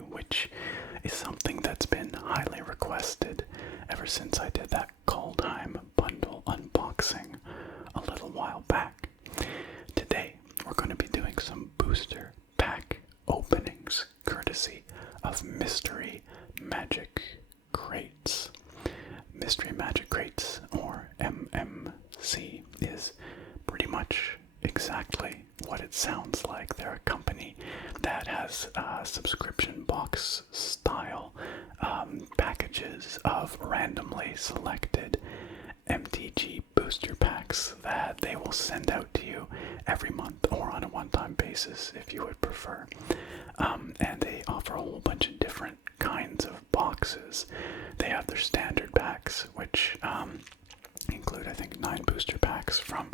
you, which is something that's been highly requested ever since I did that Kaldheim bundle unboxing a little while back. Today, we're going to be doing some booster pack openings courtesy of Mystery Magic Crates. Mystery Magic Crates, or MMC, is pretty much exactly what it sounds like. They're a company that has subscription box style packages of randomly selected MTG booster packs that they will send out to you every month or on a one-time basis if you would prefer. And they offer a whole bunch of different kinds of boxes. They have their standard packs, which include, I think, 9 booster packs from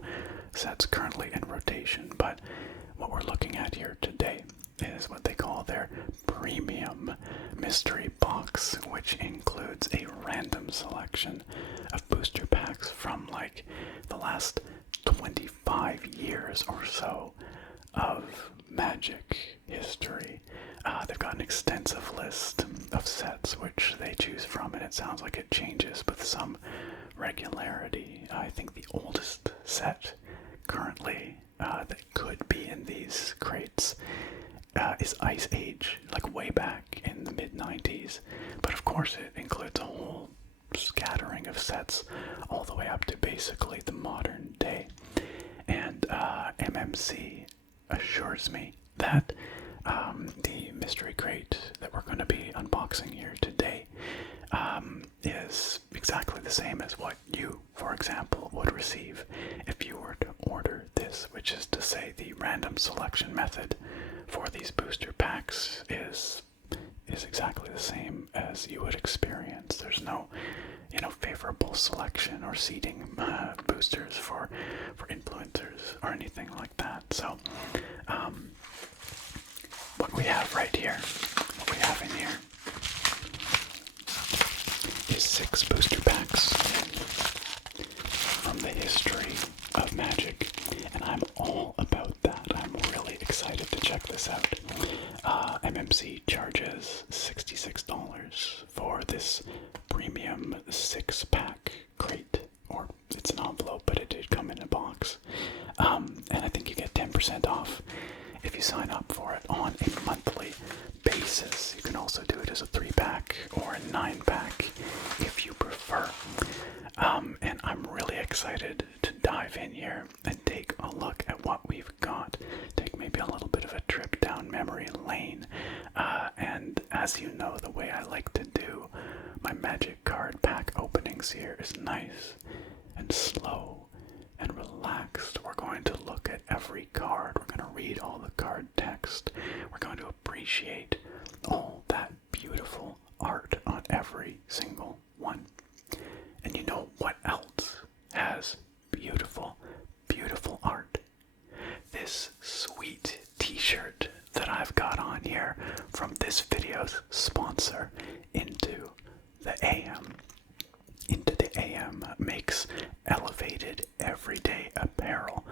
sets currently in rotation. But what we're looking at here today is what they call their premium mystery box, which includes a random selection of booster packs from like the last 25 years or so of Magic history. They've got an extensive list of sets which they choose from, and it sounds like it changes with some regularity. I think the oldest set currently that could be in these crates is Ice Age, like way back in the mid-90s. But of course it includes a whole scattering of sets all the way up to basically the modern day. And MMC assures me that the mystery crate that we're going to be unboxing here today is exactly the same as what you, for example, would receive if you were to order this, which is to say the random selection method for these booster packs is exactly the same as you would experience. There's no, favorable selection or seeding boosters for influencers or anything like that. So, what we have in here is 6 booster packs from the history of Magic, and I'm all about that. I'm really excited to check this out. MMC charges $66 for this premium 6-pack crate, or it's an envelope, but it did come in a box. And I think you get 10% off if you sign up for it on a monthly basis. You can also do it as a 3-pack or a 9-pack if you prefer. And I'm really excited to dive in here and take a look at what we've got. Take maybe a little bit of a trip down memory lane. And as you know, the way I like to do my Magic card pack openings here is nice and slow and relaxed. We're going to look at every card. We're going to read all the card text. We're going to appreciate all that beautiful art on every single one. And you know what else has beautiful, beautiful art? This sweet t-shirt that I've got on here from this video's sponsor, Into the AM. Into the AM makes elevated everyday apparel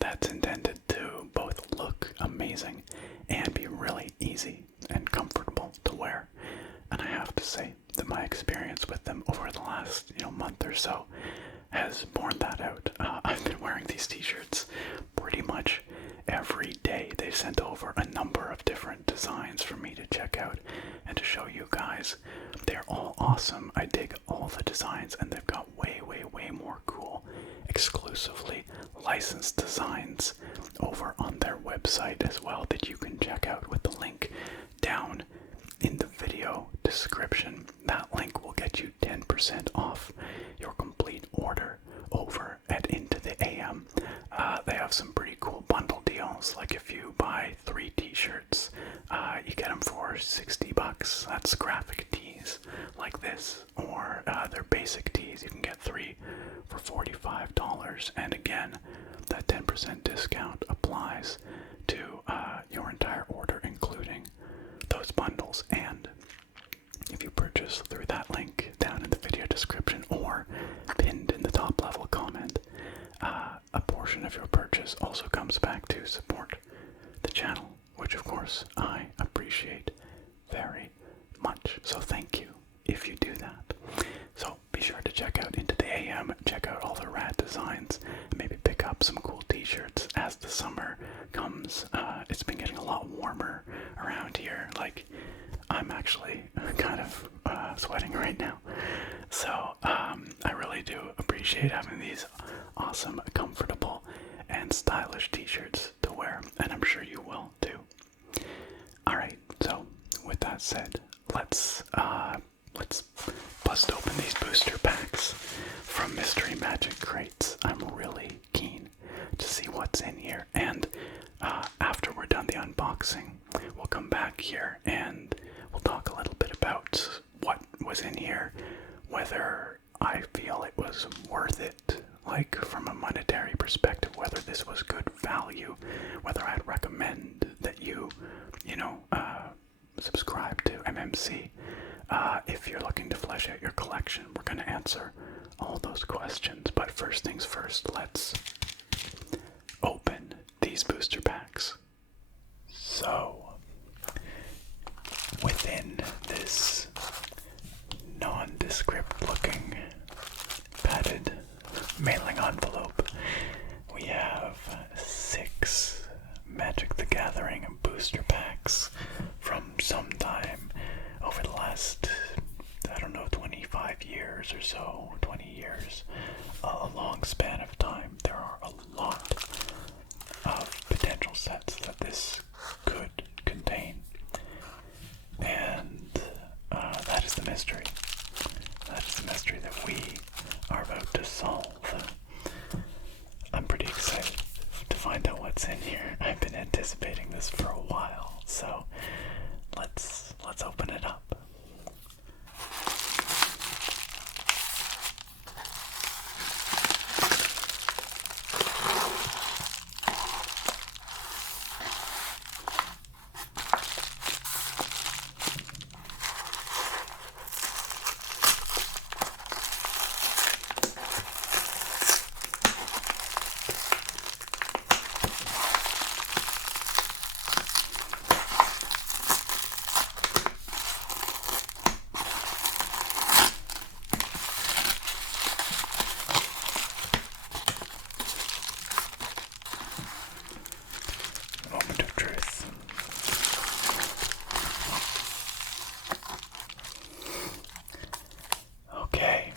that's intended to both look amazing and be really easy and comfortable to wear. And I have to say that my experience with them over the last month or so has borne that out. I've been wearing these t-shirts pretty much every day. They sent over a number of different designs for me to check out and to show you guys. They're all awesome. I dig all the designs, and they've got way, way, way more cool, exclusively licensed designs over on their website as well that you can check out with the link down in the video description. That link will get you 10% off your complete order over at Into the AM. They have some pretty cool bundle deals, like if you buy 3 t-shirts, you get them for $60. That's graphic tees like this, or their basic tees, you can get 3 for $45. And again, that 10% discount applies to your entire order, including those bundles. And if you purchase through that link down in the video description or pinned in the top level comment, a portion of your purchase also comes back to support the channel, which of course I appreciate very, I'm actually kind of sweating right now. So I really do appreciate having these awesome, comfortable, and stylish t-shirts to wear, and I'm sure you will too. Alright, so with that said, let's bust open these booster packs from Mystery Magic Crates. I'm really keen to see what's in here, and after we're done the unboxing, we'll come back here and we'll talk a little bit about what was in here, whether I feel it was worth it, like from a monetary perspective, whether this was good value, whether I'd recommend that you subscribe to MMC. If you're looking to flesh out your collection, we're going to answer all those questions. But first things first, let's open these booster packs. So, within this nondescript looking padded mailing envelope, we have 6 Magic the Gathering booster packs from sometime over the last, 25 years or so, 20 years, a long span of time. There are a lot of potential sets that this could contain, and that is the mystery. That is the mystery that we are about to solve. I'm pretty excited to find out what's in here. I've been anticipating this for a while, so let's open it up. Moment of truth. Okay.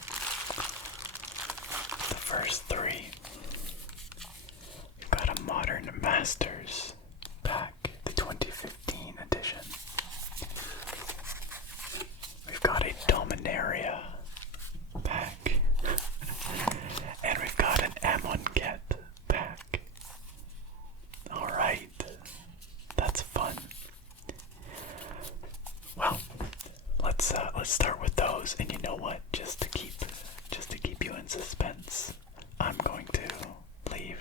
The first 3. We've got a Modern Masters pack, the 2015 edition. We've got a Dominaria pack. And we've got an Amonkhet pack. Alright. That's fun. Well, let's start with those, and you know what? Just to keep you in suspense, I'm going to leave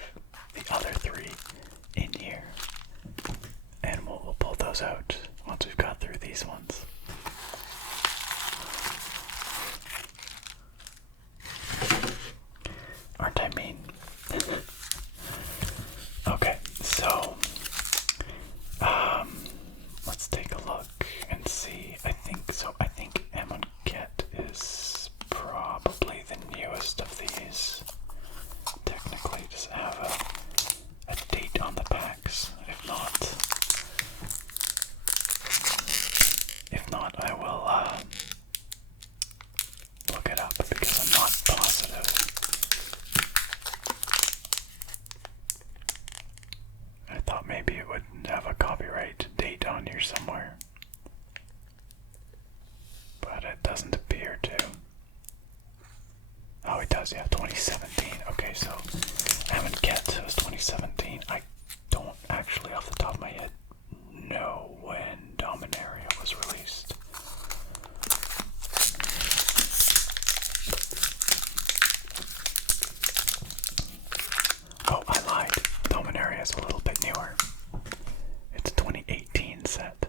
the other 3 in here, and we'll pull those out once we've got through these ones. Aren't I mean? Okay, so let's take a look and see. I think Amonkhet is probably the newest of these. Technically, does it have a date on the packs? If not, I will look it up because I'm not positive. I thought maybe it would have a copyright date on here somewhere, but it doesn't appear to. Oh, it does, yeah, 2017. Okay, so Amonkhet was 2017. I don't actually, off the top of my head, know when Dominaria was released. Oh, I lied. Dominaria is a little bit newer. It's a 2018 set.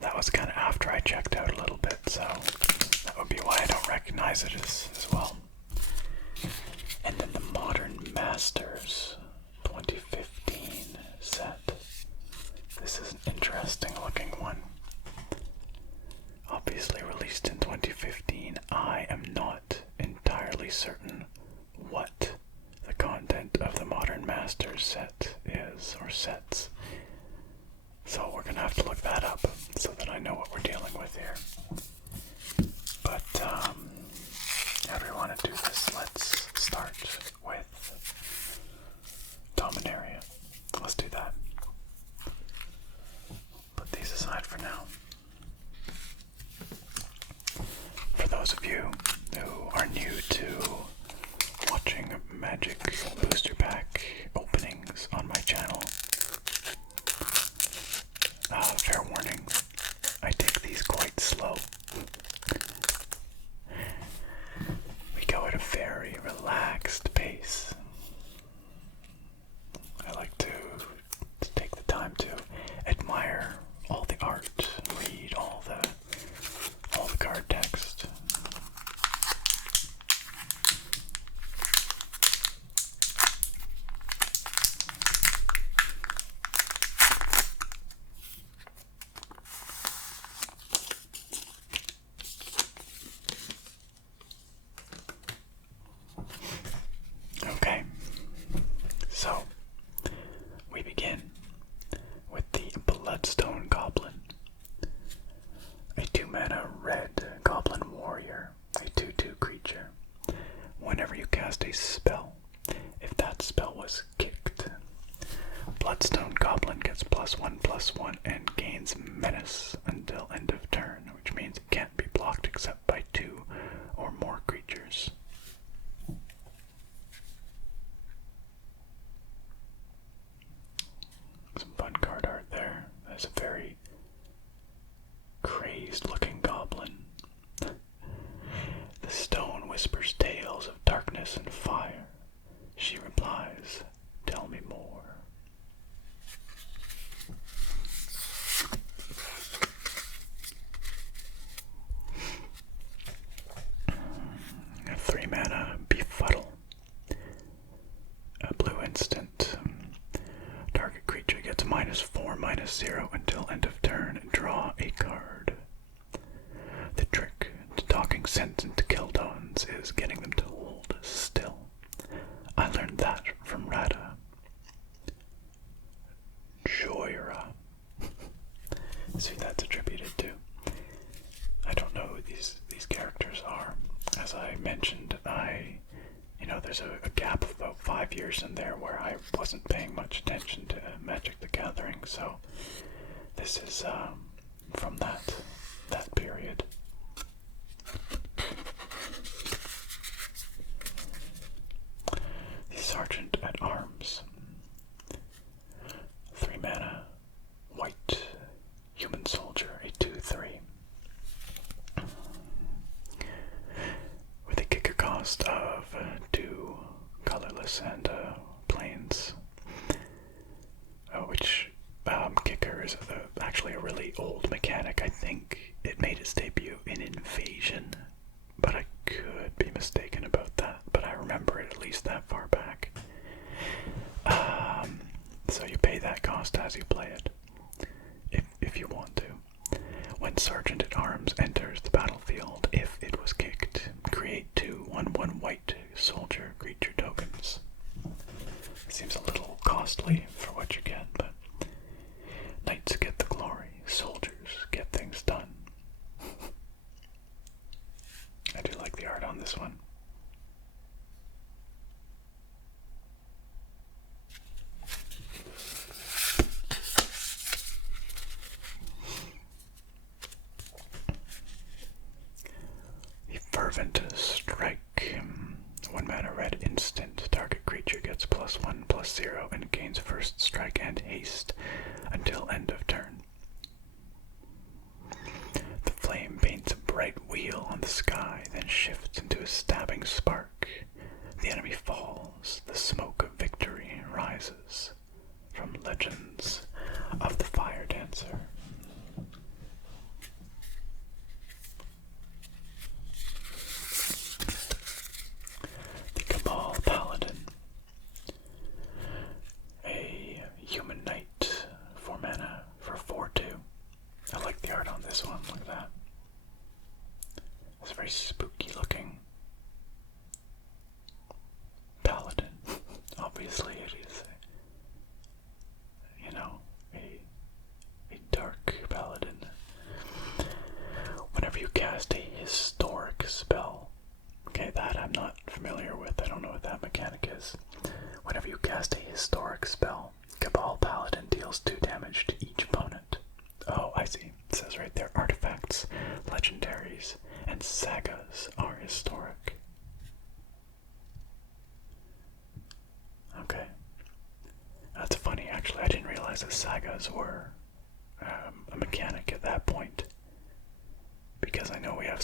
That was kind of after I checked out a little bit, so that would be why I don't recognize it as well. And then the Modern Masters 2015 set. This is an interesting looking one. Obviously released in 2015. I am not entirely certain what the content of the Modern Masters set is, or sets. So we're gonna have to look that that for now. For those of you who are new to watching Magic Booster Pack openings on my channel, fair warning, I take these quite slow. We go at a very relaxed pace. I like to take the time to admire all the art, read all the card text. Okay, so we begin with the Bloodstone Goblin, a 2-mana red Goblin Warrior, a 2/2 creature. Whenever you cast a spell, if that spell was kicked, Bloodstone Goblin gets +1/+1 and gains Menace until end of turn, which means it can't be blocked except by 2 or more creatures. Some fun card art there. There's a very crazed looking goblin. The stone whispers tales of darkness and fire. She replies, "Tell me more." A 3-mana Befuddle. A blue instant. Target creature gets -4/-0 until end of turn. Draw a card. The trick to talking sense into Keldons is getting them to hold still. I learned that from Rada. Joyra. See, that's attributed to. I don't know who these characters are. As I mentioned, there's a gap of about 5 years in there where I wasn't paying much attention to Magic the Gathering, so this is from that period. The Sergeant at Arms. 3-mana white human soldier, a 2/3. With a kicker cost of 2 colorless and plains, which kicker is actually a really old mechanic. I think it made its debut in Invasion, but I could be mistaken about that, but I remember it at least that far back. So you pay that cost as you play it, if you want to. When Sergeant at Arms enters the battlefield, if it was kicked, create 2 1/1 white soldier creature tokens. Seems a little costly for what you get, but knights get the glory, soldiers get things done. I do like the art on this one. The Fervent Strike. 1-mana red instant. Target creature gets +1/+0 and gains first strike and haste until end of turn. The flame paints a bright wheel on the sky, then shifts into a stabbing spark. The enemy falls. The smoke of victory rises. From Legends of the Fire Dancer. Paladin, a human knight, 4-mana for 4/2. I like the art on this one. Look at that. It's very spooky looking. Paladin. Obviously, it is, a dark paladin. Whenever you cast a historic spell. Okay, that I'm not familiar with. I don't know what that mechanic is. Whenever you cast a historic spell, Cabal Paladin deals 2 damage to each opponent. Oh, I see.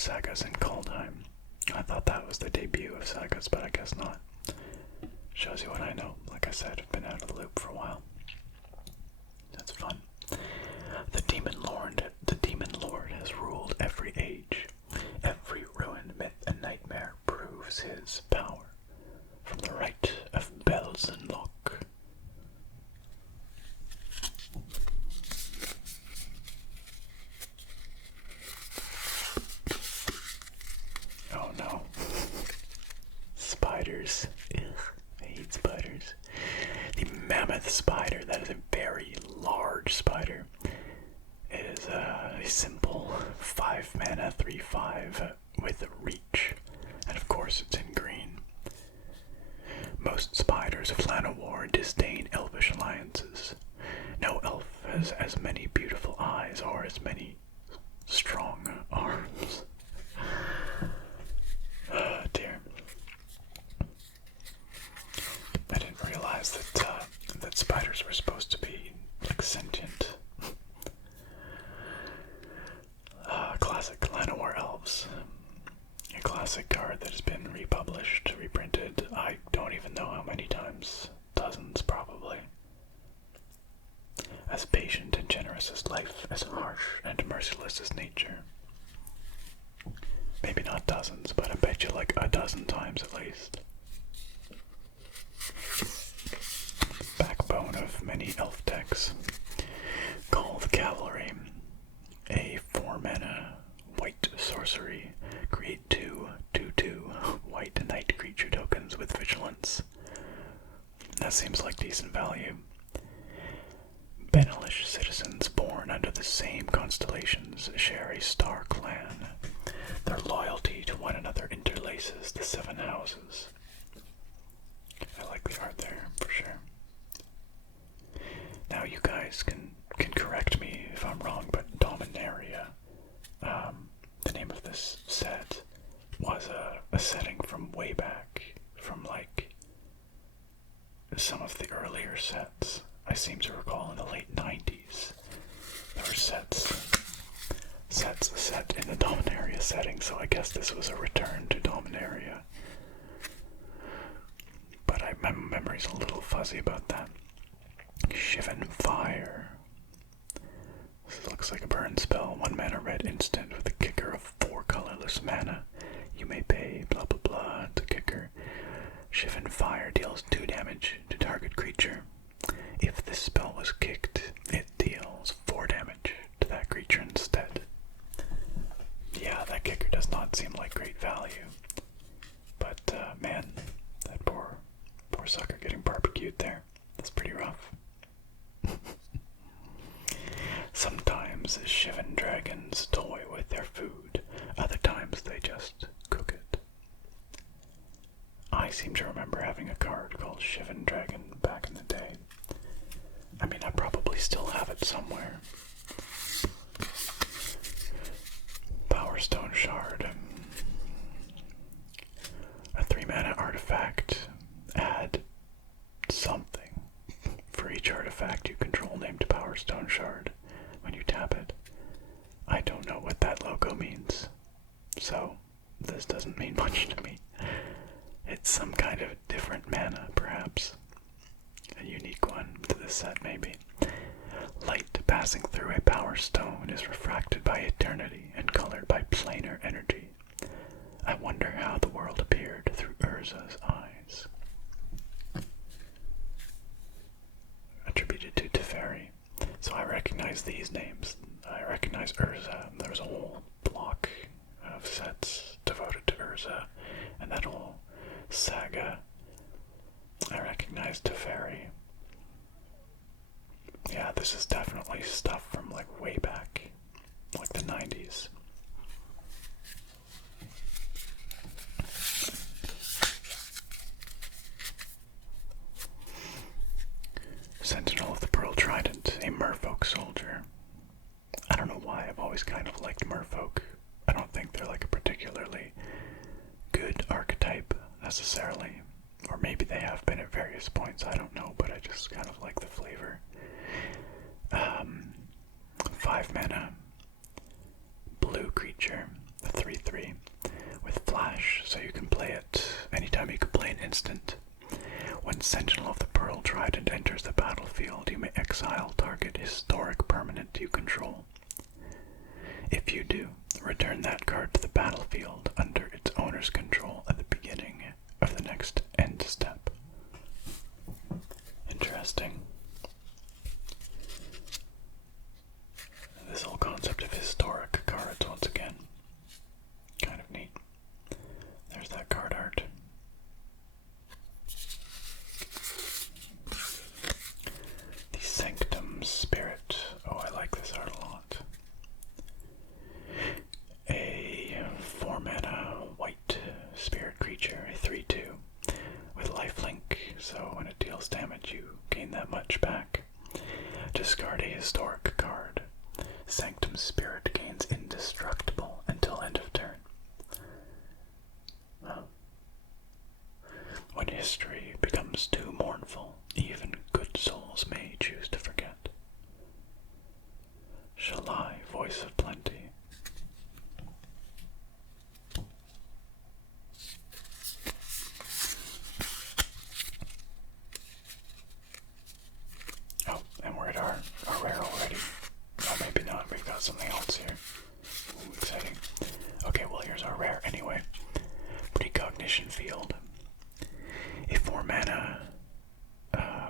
sagas in Kaldheim. I thought that was the debut of sagas, but I guess not. Shows you what I know. Like I said, I've been out of the loop for a while. That's fun. The Demon Lord has ruled every age. Every ruin, myth, and nightmare proves his power. From the right of Belzenlock. Oh no. Spiders. Ugh, I hate spiders. The mammoth spider, that is a very large spider. It is a simple 5 mana 3/5 with reach, and of course it's in green. Most spiders of Llanowar disdain elvish alliances. No elf has as many beautiful eyes or as many strong arms. Oh dear. I didn't realize that spiders were supposed to be like sentient. Classic Llanowar elves. A classic card that has been republished, reprinted, I don't even know how many times. Dozens, probably. As patient and generous as life, as harsh and merciless as nature. Maybe not dozens, but I bet you like a dozen times at least. Backbone of many elf decks. Call the Cavalry. A 4-mana white sorcery. Create 2/2/2 white knight creature tokens with vigilance. That seems like decent value. Benelish citizens born under the same constellations share a star clan. Their loyalty to one another interlaces the 7 houses. I like the art there, for sure. Now you guys can correct me if I'm wrong, but Dominaria, the name of this set, was a setting from way back, from like some of the earlier sets. I seem to recall in the late 90s, there were sets set in the Dominaria setting, so I guess this was a return to Dominaria. But my memory's a little fuzzy about that. Shivan Fire. This looks like a burn spell. 1 mana red instant with a kicker of 4 colorless mana. You may pay blah blah blah to kicker. Shivan Fire deals 2 damage to target creature. If this spell was kicked, it deals 4 damage to that creature instead. Yeah, that kicker does not seem like great value. But man, that poor sucker getting barbecued there. That's pretty rough. Sometimes Shivan dragons toy with their food, other times they just cook it. I seem to remember having a card called Shivan Dragon back in the day. I mean, I probably still have it somewhere. Power Stone Shard. A 3-mana artifact. Add something for each artifact you control named Power Stone Shard when you tap it. I don't know what that logo means, so this doesn't mean much to me. It's some kind of different mana, perhaps. A unique one to this set, maybe. Light passing through a power stone is refracted by eternity and colored by planar energy. I wonder how the world appeared through Urza's eyes. Attributed to Teferi. So I recognize these names. I recognize Urza. There's a whole block of sets devoted to Urza, and that whole saga. I recognize Teferi. Yeah, this is definitely stuff from like way back, like the 90s. Sentinel of the Pearl Trident, a merfolk soldier. I don't know why, I've always kind of liked merfolk. I don't think they're like a particularly good archetype necessarily. Or maybe they have been at various points, I don't know, but I just kind of like the flavor. 5 mana, blue creature, a 3/3 instant. When Sentinel of the Pearl Trident enters the battlefield, you may exile target historic permanent you control. If you do, return that card to the battlefield under its owner's control at the beginning of the next end step. Interesting. This whole concept of historic cards, once again, kind of neat. There's that card art. The Sanctum Spirit. Oh, I like this art a lot. A 4-mana white spirit creature, a 3/2, with lifelink, so when it deals damage you gain that much back. Discard a historic card. Sanctum Spirit gains indestructible until end of turn. When history becomes too mournful, even good souls may choose to forget. Shalai, Voice of Plenty. Oh, and we're at our rare already. Oh, maybe not. We've got something else here. Ooh, exciting. Okay, well, here's our rare anyway. Precognition Field. A 4-mana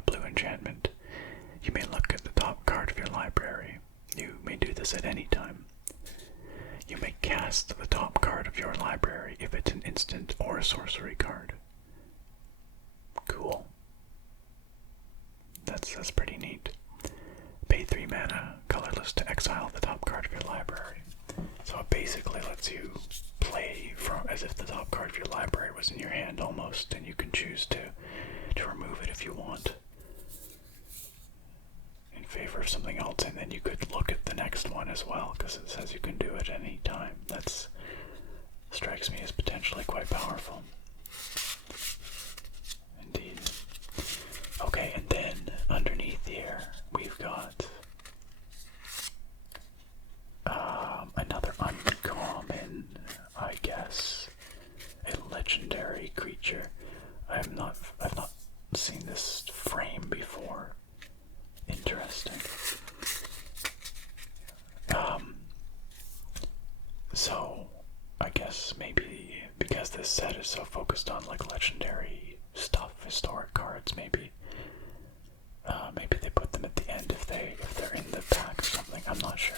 blue enchantment. You may look at the top card of your library. You may do this at any time. You may cast the top card of your library if it's an instant or a sorcery card. Cool. That's pretty neat. Pay 3 mana, colorless, to exile the top card of your library. So it basically lets you play from as if the top card of your library was in your hand almost, and you can choose to remove it if you want in favor of something else, and then you could look at the next one as well, because it says you can do it any time. That strikes me as potentially quite powerful. Indeed. Okay, and then underneath here we've got another uncommon, I guess, a legendary creature. I've not seen this frame before. Interesting. So I guess maybe because this set is so focused on like legendary stuff, historic cards, maybe they put them at the end if they're in the pack or something. I'm not sure.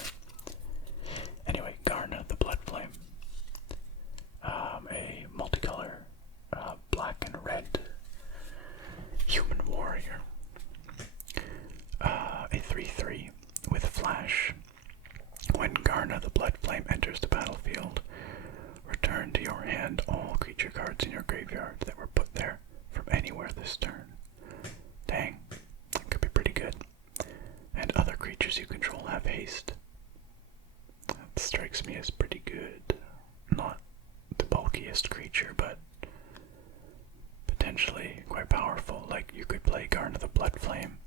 Anyway, Garna the Blood Flame, a multicolor black and red human warrior, a 3/3 with flash. When Garna the Blood Flame enters the battlefield, return to your hand all creature cards in your graveyard that were put there from anywhere this turn. Dang, that could be pretty good. And other creatures you control have haste. That strikes me as pretty good. Not the bulkiest creature, but potentially quite powerful. Like, you could play Garna the Blood Flame,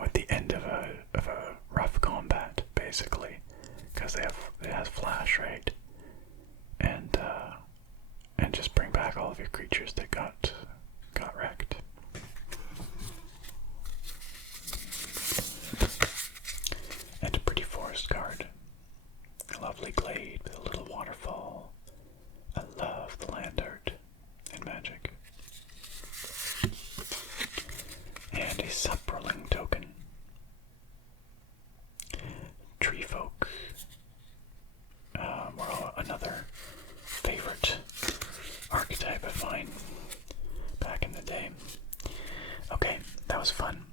at the end of a rough combat, basically, because it has flash, right? And just bring back all of your creatures that got wrecked. And a pretty forest card. A lovely glade with a little waterfall. I love the land art in Magic. And a Saproling token. Tree Folk. Another favorite archetype of mine back in the day. Okay, that was fun.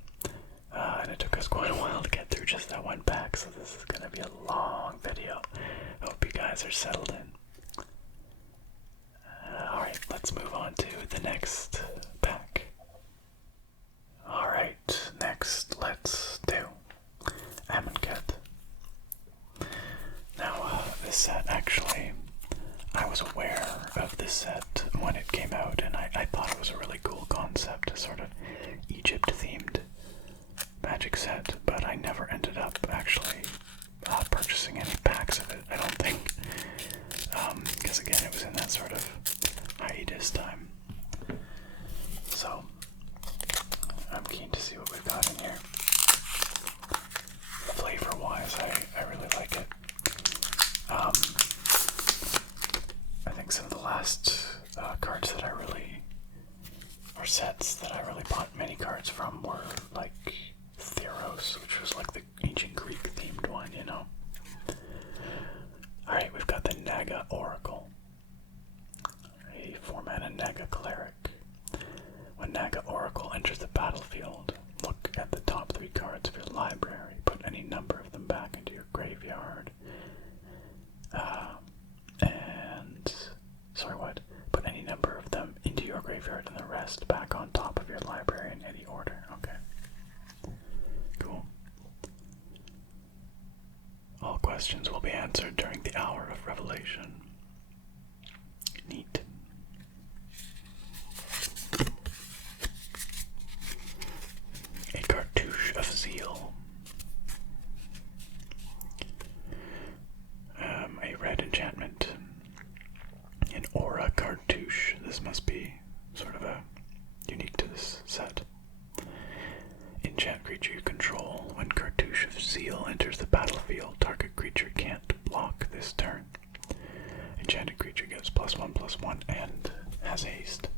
And it took us quite a while to get through just that one pack, so this is going to be a long video. I hope you guys are settled in. Alright, let's move on to the next pack. Alright, next let's do Amonkhet. Now, this set, actually, I was aware of this set when it came out, and I thought it was a really cool concept, a sort of Egypt-themed Magic set, but I never ended up actually purchasing any packs of it, I don't think, because again, it was in that sort of hiatus All questions will be answered during the hour of revelation. Neat. A cartouche of zeal. A red enchantment. An aura cartouche. This must be sort of unique to this set. Enchant creature you control. When Cartouche of Zeal enters the battlefield, target creature can't block this turn. Enchanted creature gets +1/+1 and has haste.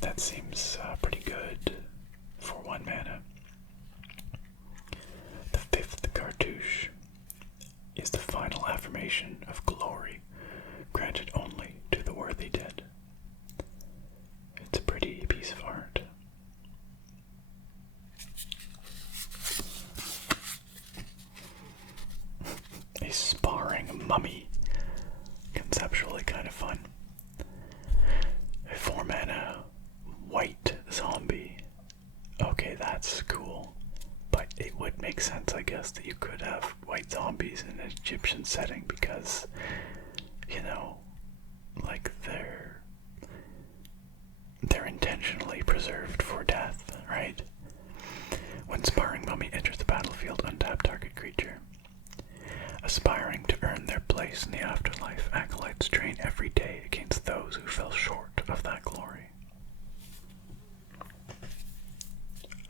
That seems pretty good for 1 mana. The 5th Cartouche is the final affirmation of glory, granted only to the worthy dead. It's a pretty piece of art. A sparring mummy. Conceptually kind of fun. A 4 mana white zombie. Okay, that's cool. But it would make sense, I guess, that you could have white zombies in an Egyptian setting because, you know, like they're intentionally preserved for death, right? When Sparring Mummy enters the battlefield, untap target creature. Aspiring to earn their place in the afterlife, acolytes train every day against those who fell short of that glory.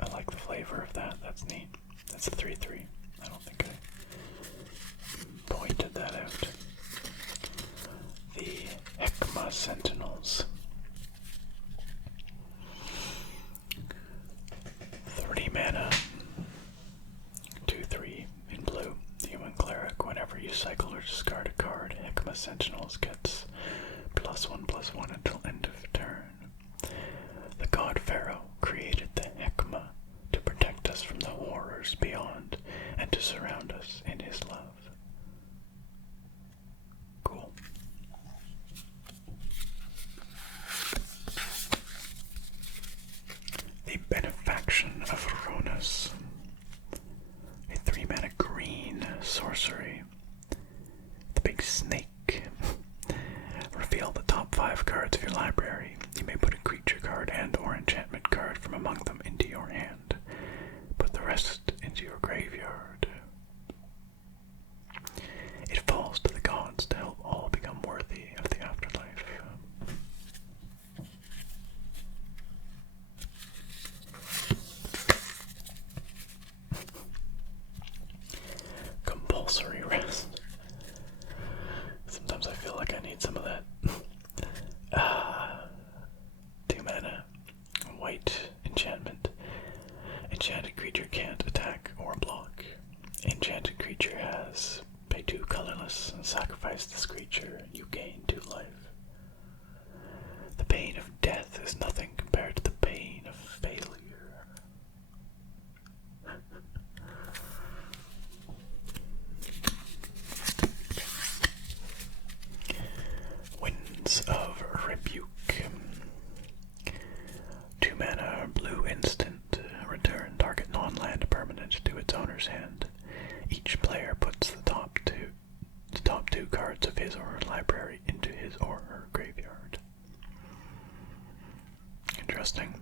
I like the flavor of that. That's neat. That's a 3/3. I don't think I pointed that out. The Hekma Sentinels. 3 mana. 2/3 in blue. Human Cleric. Whenever you cycle or discard a card, Hekma Sentinels gets +1/+1 until end of turn. The god Pharaoh created the Hekma to protect us from the horrors beyond and to surround us in his love. Cool. The Benefaction of Ronus. A 3 mana green sorcery. The big snake. Reveal the top 5 cards of your library. You may put a creature card and or enchantment card from among them into your hand. Put the rest into your graveyard. It falls to the gods to help all become worthy of the afterlife. Compulsory rest. Sometimes I feel like I need some of that. 2 mana, white enchantment. Enchanted creature can't attack or block. Enchanted creature has pay 2 colorless and sacrifice this creature. You gain 2 life. The pain of death is nothing compared to the pain of failure. Winds of Rebuke. 2 mana, blue instant. Return target non-land permanent to its owner's hand. Each player puts the top two cards of his or her library into his or her graveyard. Interesting.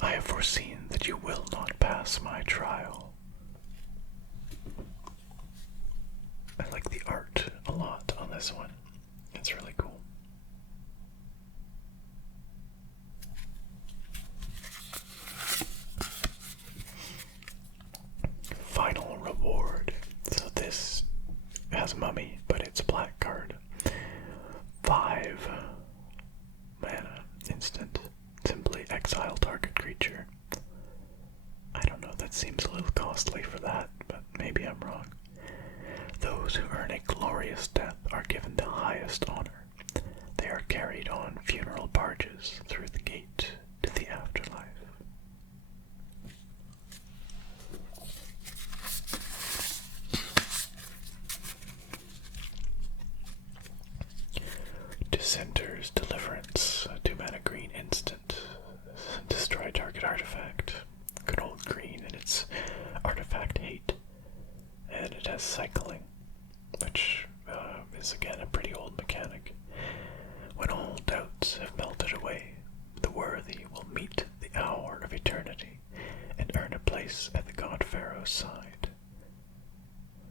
I have foreseen that you will not pass my trial. I like the art a lot on this one. It's really cool. Final reward. So this has Mummy, but it's a black card. 5 mana instant. Simply exile target creature. I don't know, that seems a little costly for that, but maybe I'm wrong. Those who earn a glorious death are given the highest honor. They are carried on funeral barges through the gate to the afterlife. Dissenter's Deliverance, 2 mana green instant. Destroy target artifact. Good old green and its artifact hate. cycling, which is again a pretty old mechanic. When all doubts have melted away, the worthy will meet the hour of eternity and earn a place at the god Pharaoh's side.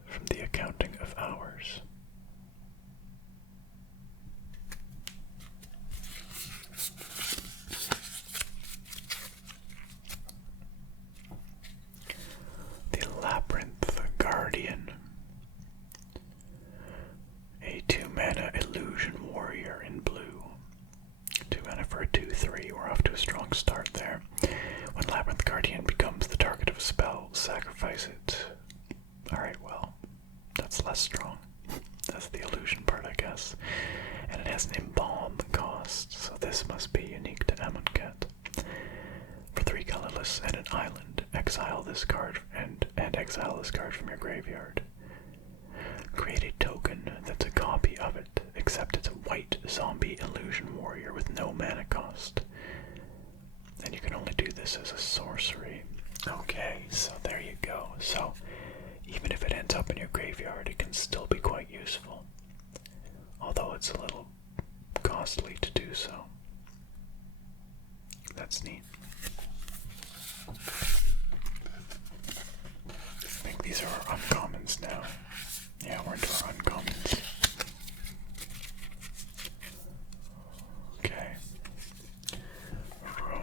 From the Accounting of Hours. The Labyrinth Guardian. A 2-mana illusion warrior in blue. 2 mana for a 2/3. We're off to a strong start there. When Labyrinth Guardian becomes the target of a spell, sacrifice it. Alright, well, that's less strong. That's the illusion part, I guess. And it has an embalm cost, so this must be unique to Amonkhet. For 3 colorless and an island, exile this card and exile this card from your graveyard. Create a token that's a copy of it, except it's a white zombie illusion warrior with no mana cost. And you can only do this as a sorcery. Okay, so there you go. So, even if it ends up in your graveyard, it can still be quite useful. Although it's a little costly to do so. That's neat. I think these are our uncommons now. Yeah, we're into our uncommons. Okay.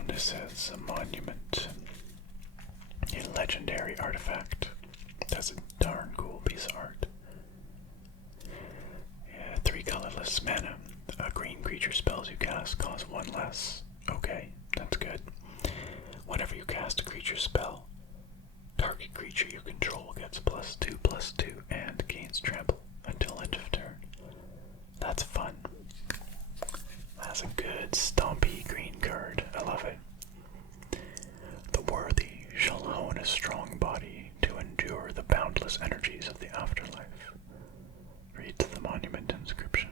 This is a monument. A legendary artifact. That's a darn cool piece of art. Yeah, 3 colorless mana. Green creature spells you cast cost 1 less. Okay, that's good. Whenever you cast a creature spell, target creature you control gets +2/+2 and gains trample until end of turn. That's fun. That's a good stompy green card. I love it. The worthy shall hone a strong body to endure the boundless energies of the afterlife. Read the monument inscription.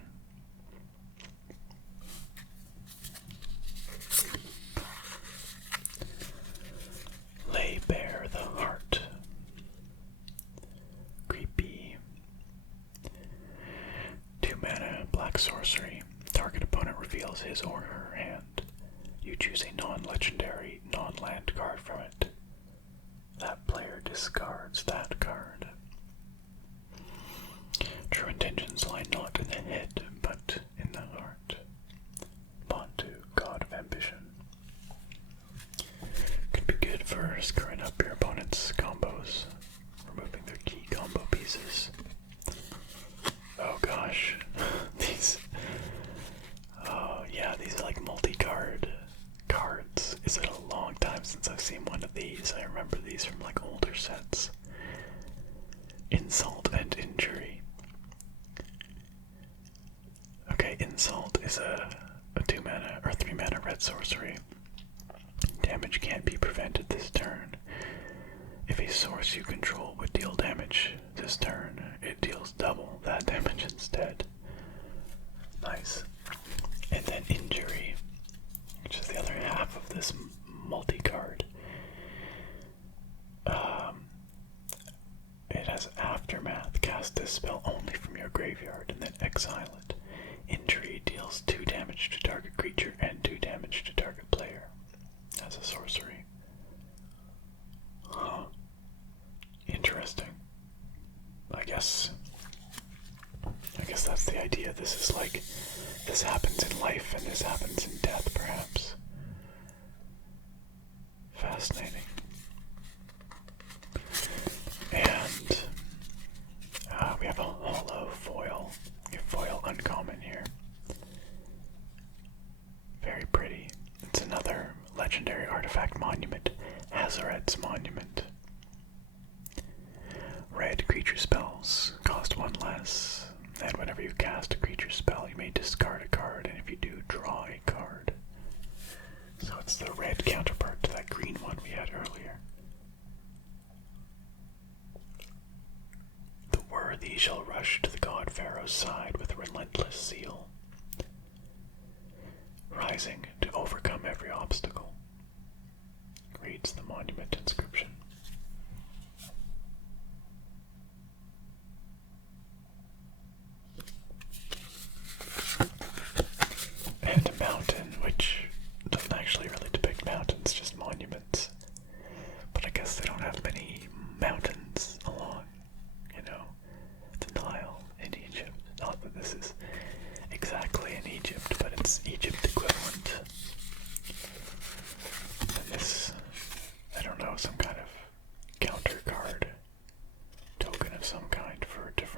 Lay bare the heart. Creepy. 2 mana, black sorcery. Target opponent reveals his or her hand. You choose a non-legendary, non-land card from it. That player discards that card. True intentions lie not in the head, but in the heart. Bantu, god of ambition. Could be good for screwing up your opponent's combos, removing their key combo pieces. Oh gosh, these. Oh yeah, these are like multi-card cards. Is it a long time since I've seen one of these? I remember these from like older sets. Insult and Injury. Okay, Insult is a 2 mana or 3 mana red sorcery. Damage can't be prevented this turn. If a source you control would deal damage this turn, it deals double that damage instead. Nice. And then Injury, which is the other half of this multi-card. It has Aftermath. Cast this spell only from your graveyard and then exile it. Injury deals 2 damage to target creature and 2 damage to target player. As a sorcery. Huh. Interesting. I guess that's the idea. This is like, this happens in life and this happens in death, perhaps. Fascinating. And we have a hollow foil. A foil uncommon here. Very pretty. It's another legendary artifact monument. Hazoret's Monument. Red creature spells cost 1 less. And whenever you cast a creature spell, you may discard a card, and if you do, draw a card. So it's the red counterpart to that green one we had earlier. The worthy shall rush to the god Pharaoh's side with relentless zeal, rising to overcome every obstacle. Reads the monument inscription.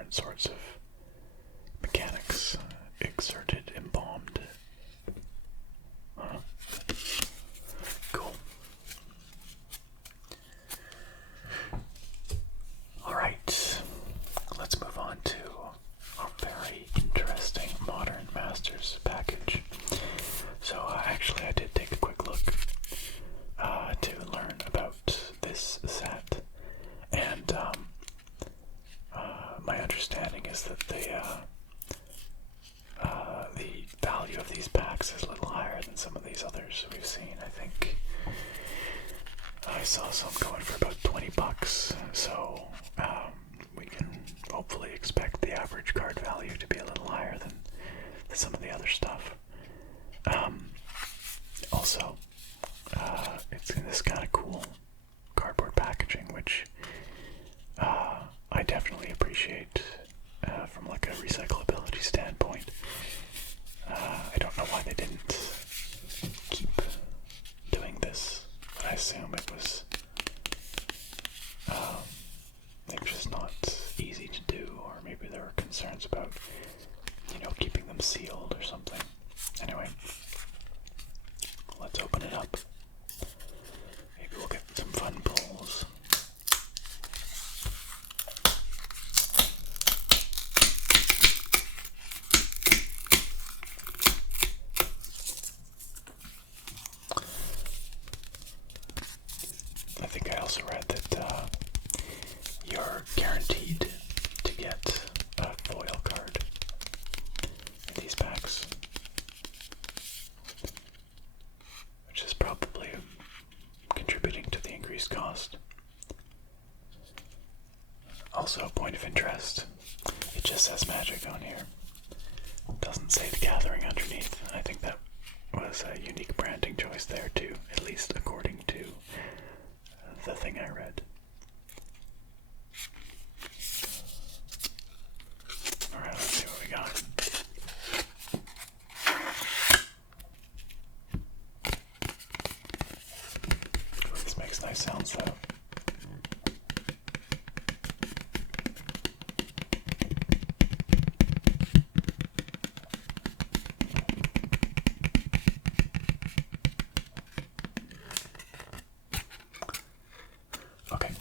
different sorts of mechanics exerted, embalmed. Cool. Alright, let's move on to a very interesting Modern Masters package. So actually I did take a quick look to learn about this set, and my understanding is that the value of these packs is a little higher than some of these others we've seen. I think I saw some going for about $20, so we can hopefully expect the average card value to be a little higher than some of the other stuff. Also, it's in this kind of cool cardboard packaging, which I definitely appreciate from like a recyclability standpoint. I don't know why they didn't keep doing this, but I assume it was maybe just not easy to do, or maybe there were concerns about, keeping them sealed or something. Anyway, let's open it up. Maybe we'll get some fun pulls. I think I also read that you're guaranteed to get a foil card in these packs, which is probably contributing to the increased cost. Also, a point of interest, it just says Magic on here. It doesn't say The Gathering underneath. I think that was a unique branding choice there too, at least according to the thing I read. Alright, let's see what we got. Ooh, this makes nice sounds though. Okay.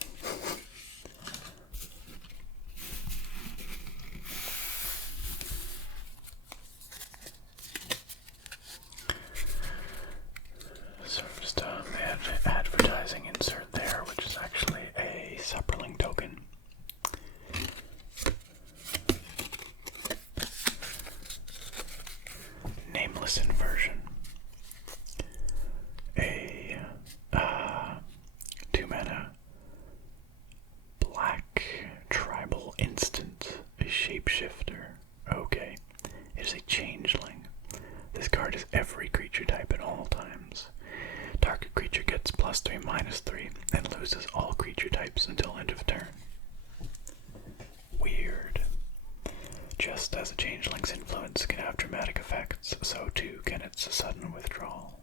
So just advertising insert there, which is actually a Supperling token. Nameless inversion. A 2-mana black tribal instant, a shapeshifter. Okay. It is a changeling. This card is every creature type at all times. Target creature gets +3/-3 and loses all creature types until end of turn. Weird. Just as a changeling's influence can have dramatic effects, so too can its sudden withdrawal.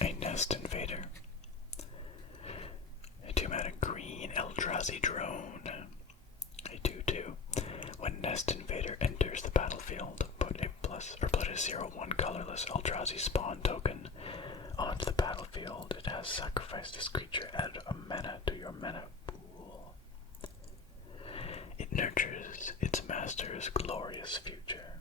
A Nest Invader. A 2-mana green Eldrazi drone. A 2/2. When Nest Invader enters the battlefield, put a 0/1 colorless Eldrazi spawn token onto the battlefield. It has sacrificed this creature, add a mana to your mana pool. It nurtures its master's glorious future.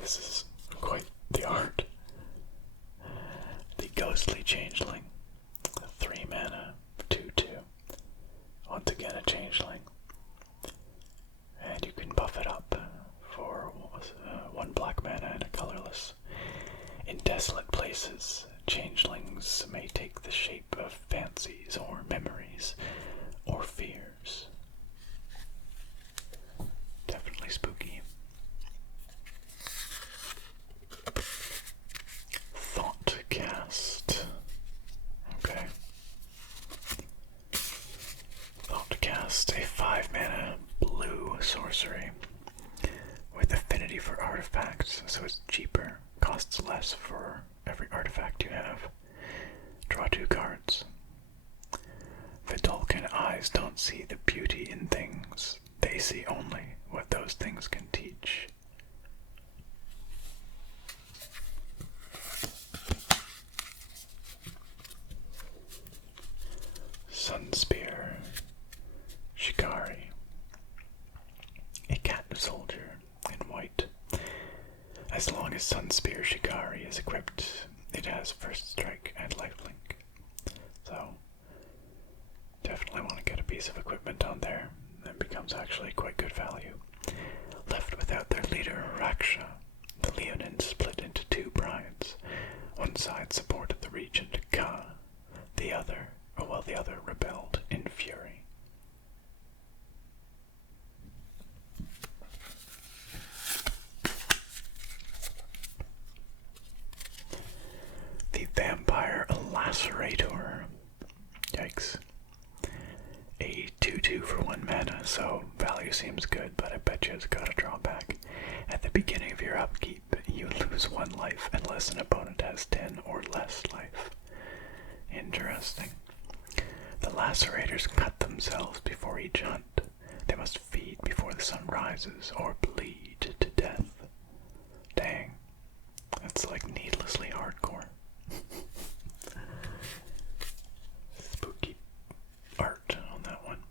This is quite the art. The Ghostly Changeling. 3-mana, 2/2. Once again a changeling. And you can buff it up for 1 black mana and a colorless. In desolate places, changelings may take the shape of fancies or memories or fears. Definitely spooky. Thoughtcast. artifacts, so it's cheaper, costs less for every artifact you have. Draw 2 cards. Vidalcan eyes don't see the beauty in things. They see only what those things can teach. Sunspear, Shikari, a cat soldier in white. As long as Sunspear Shikari is equipped, it has first strike and lifelink. So, definitely want to get a piece of equipment on there. That becomes actually quite good value. Left without their leader, Raksha, the Leonins split into 2 brides. One side supported the regent Ka, the other rebelled in fury. The Vampire Lacerator. Yikes. A 2/2 for 1 mana, so value seems good, but I bet you it's got a drawback. At the beginning of your upkeep, you lose 1 life unless an opponent has 10 or less life. Interesting. The Lacerators cut themselves before each hunt. They must feed before the sun rises or bleed to death. Dang. That's like needlessly hardcore. Spooky art on that one.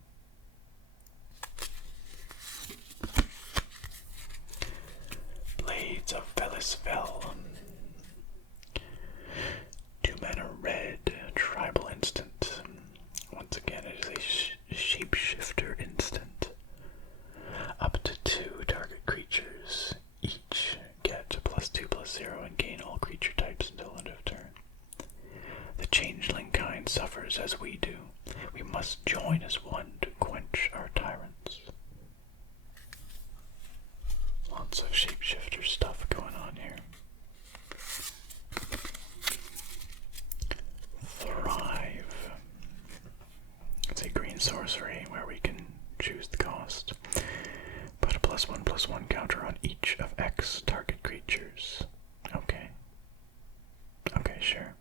Blades of Velisvel. 2 mana red, tribal instant. Once again, it is a shapeshifter instant. Up to 2 target creatures each get +2/+0 and gain all creature types until end of turn. The changeling kind suffers as we do. We must join as one to quench our tyrants. Lots of shapeshifter stuff going on here. Thrive. It's a green sorcery where we can choose the cost. Put a +1/+1 counter on each of X target creatures. Okay. Okay, sure.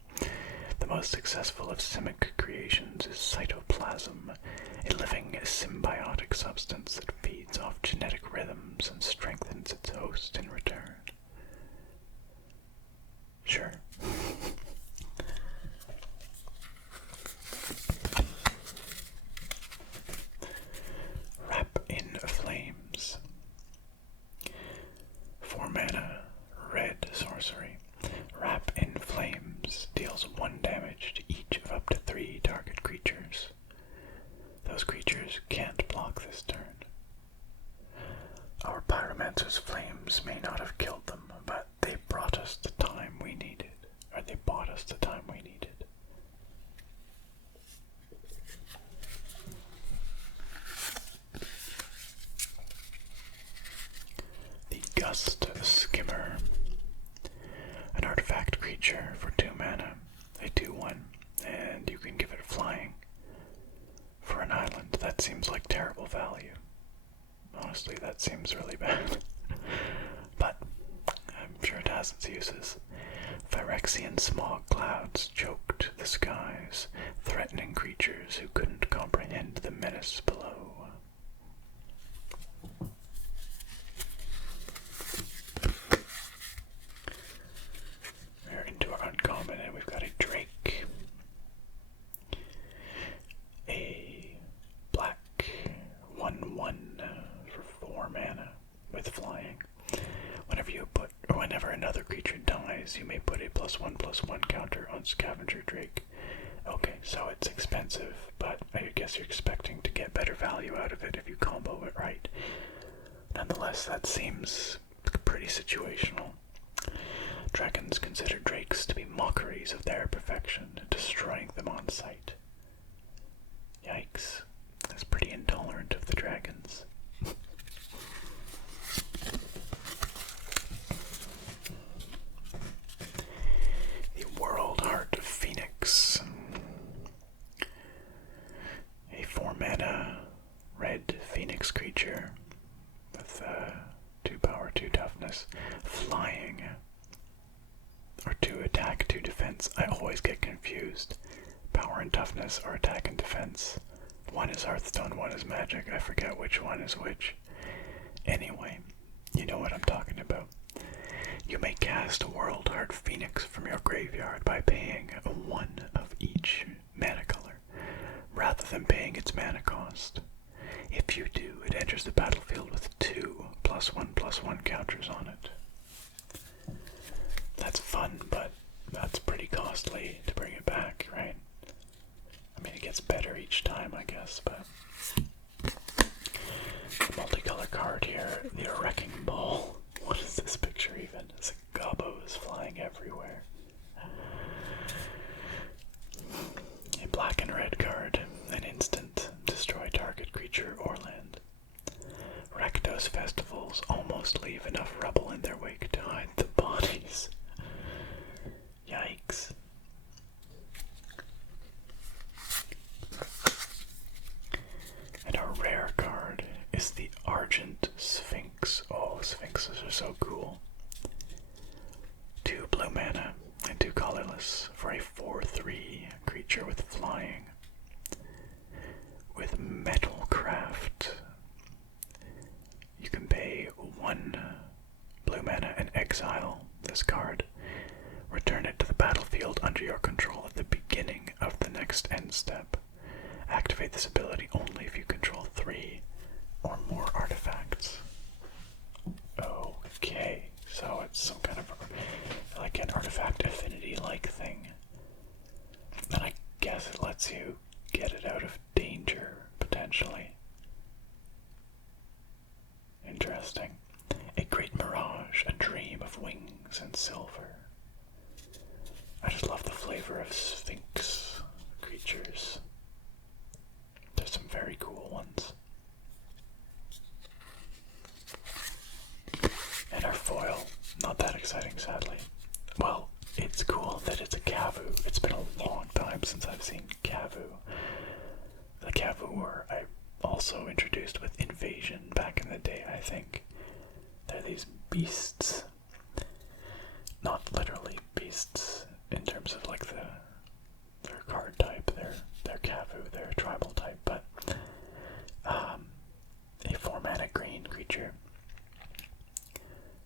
The most successful of Simic creations is cytoplasm, a living symbiotic substance that feeds off genetic rhythms and strengthens its host in return. Sure. Wrap in Flames. 4 mana, red sorcery. Wrap in Flames deals 1 damage to each of up to 3 target creatures. Those creatures can't block this turn. Our Pyromancer's flames may not have killed them, but they brought us the time we needed. Or they bought us the time we needed. The Gust Skimmer. An artifact creature for 2 mana, a 2/1, and you can give it flying. For an island, that seems like terrible value. Honestly, that seems really bad. But I'm sure it has its uses. Phyrexian smog clouds choked the skies, threatening creatures who couldn't comprehend the menace below. We're into our uncommon, and we've got a Drake. A black 1/1 for 4 mana with flying. Whenever another creature dies, you may put a +1/+1 counter on Scavenger Drake. Okay, so it's expensive, but I guess you're expecting to get better value out of it if you combo it right. Nonetheless, that seems pretty situational. Dragons consider drakes to be mockeries of their perfection, destroying them on sight. Yikes. That's pretty intolerant of the dragons. The World Heart Phoenix. A 4 mana red phoenix creature with 2 power, 2 toughness. toughness, flying, or 2 attack, 2 defense. I always get confused. Power and toughness or attack and defense. One is Hearthstone, one is Magic. I forget which one is which. Anyway, you know what I'm talking about. You may cast World Heart Phoenix from your graveyard by paying 1 of each mana color, rather than paying its mana cost. If you do, it enters the battlefield with 2 +1/+1 counters on it. That's fun, but that's pretty costly to bring it back, right? I mean, it gets better each time, I guess, but... The multicolor card here, the Wrecking Ball. What is this picture even? It's like gobos flying everywhere. A black and red card, an instant, destroy target creature or land. Rakdos festivals almost leave enough rubble in their wake to hide the bodies. Yikes. And our rare card is the Argent Sphinx. Oh, Sphinxes are so cool. 2 blue mana and 2 colorless for a 4/3 creature with flying. With Metalcraft, you can pay 1 blue mana and exile this card. Return it to the battlefield under your control at the beginning of the next end step. Activate this ability only if you control 3 or more artifacts. Okay, so it's some kind of like an artifact affinity-like thing. And I guess it lets you get it out of danger, potentially. Interesting. A great mirage, a dream of wings and silver. I just love the flavor of Sphinx creatures. There's some very cool ones. And our foil, not that exciting, sadly. Well, it's cool that it's a Kavu. It's been a long time since I've seen Kavu. The Kavu were also introduced with Invasion back in the day, I think. They're these beasts. Not literally beasts in terms of like their card type. They're Kavu, they're tribal type, but a 4 mana green creature.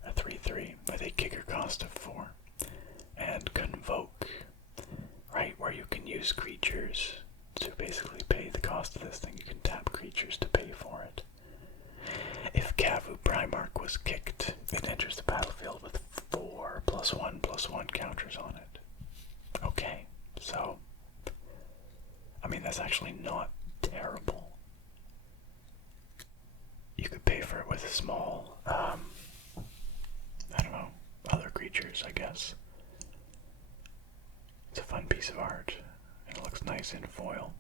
A 3/3 with a kicker cost of 4. And Convoke, right, where you can use creatures to basically pay the cost of this thing. You can tap creatures to pay for it. If Kavu Primarch was kicked, it enters the battlefield with 4 +1/+1 counters on it. Okay, so, I mean, that's actually not terrible. You could pay for it with a small, I don't know, other creatures, I guess. It's a fun piece of art, and it looks nice in foil.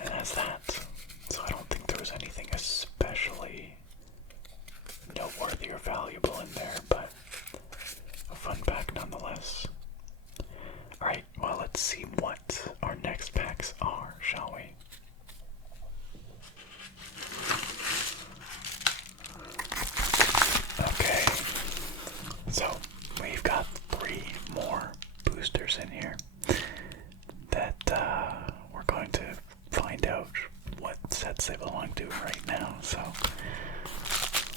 And that's that. So I don't think there was anything especially noteworthy or valuable in there, but a fun pack nonetheless. Alright, well, let's see what our next packs are, shall we? Okay, so we've got 3 more boosters in here that we're going to find out what sets they belong to right now, so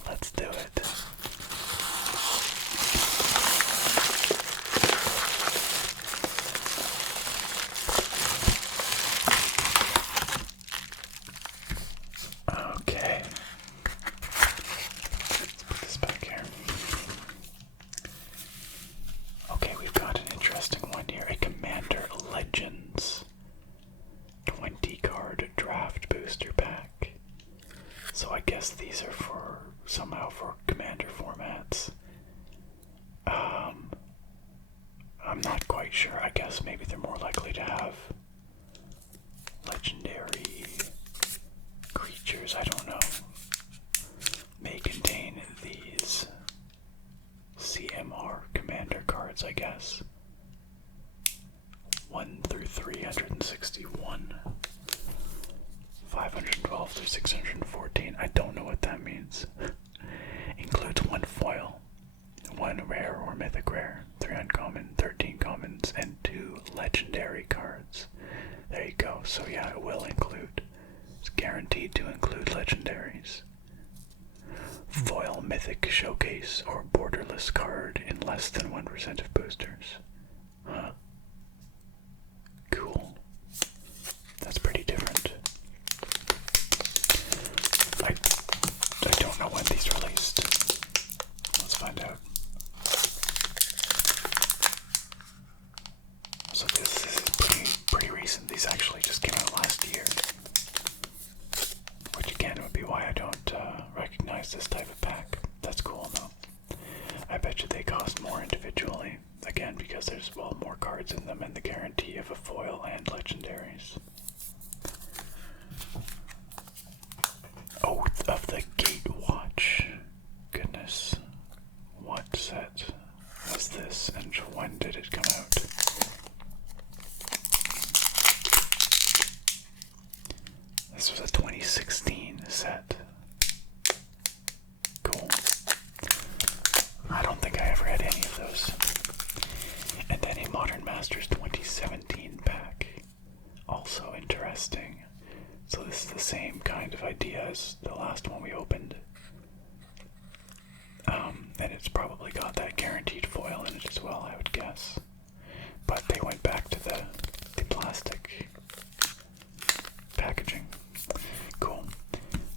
let's do it. Okay, let's put this back here. Okay, we've got an interesting one here, a Commander Legends 20 card draft booster pack. So I guess these are somehow for Commander formats. I'm not quite sure. I guess maybe they're more likely to have legendary creatures, I don't know. May contain these CMR Commander cards, I guess. 1 through 361. 512 through 614. I don't know what that means. Includes 1 foil, 1 rare or mythic rare, 3 uncommon, 13 commons, and 2 legendary cards. There you go. So yeah, it will include. It's guaranteed to include legendaries. Foil mythic showcase or borderless card in less than 1% of boosters. Huh. Cool. That's pretty different. I don't know when these released. Let's find out. So this is pretty recent. These actually just came out last year. Which again would be why I don't recognize this type of pack. That's cool though. I bet you they cost more individually. Again, because there's, well, more cards in them and the guarantee of a foil and legendaries. Oath of the Gatewatch. Goodness. What set was this and when did it come out? This was a 2016 set. Cool. I don't think I ever had any of those. And then a Modern Masters 2017 pack. Also interesting. So this is the same kind of idea as the last one we opened. And it's probably got that guaranteed foil in it as well, I would guess. But they went back to the plastic packaging. Cool.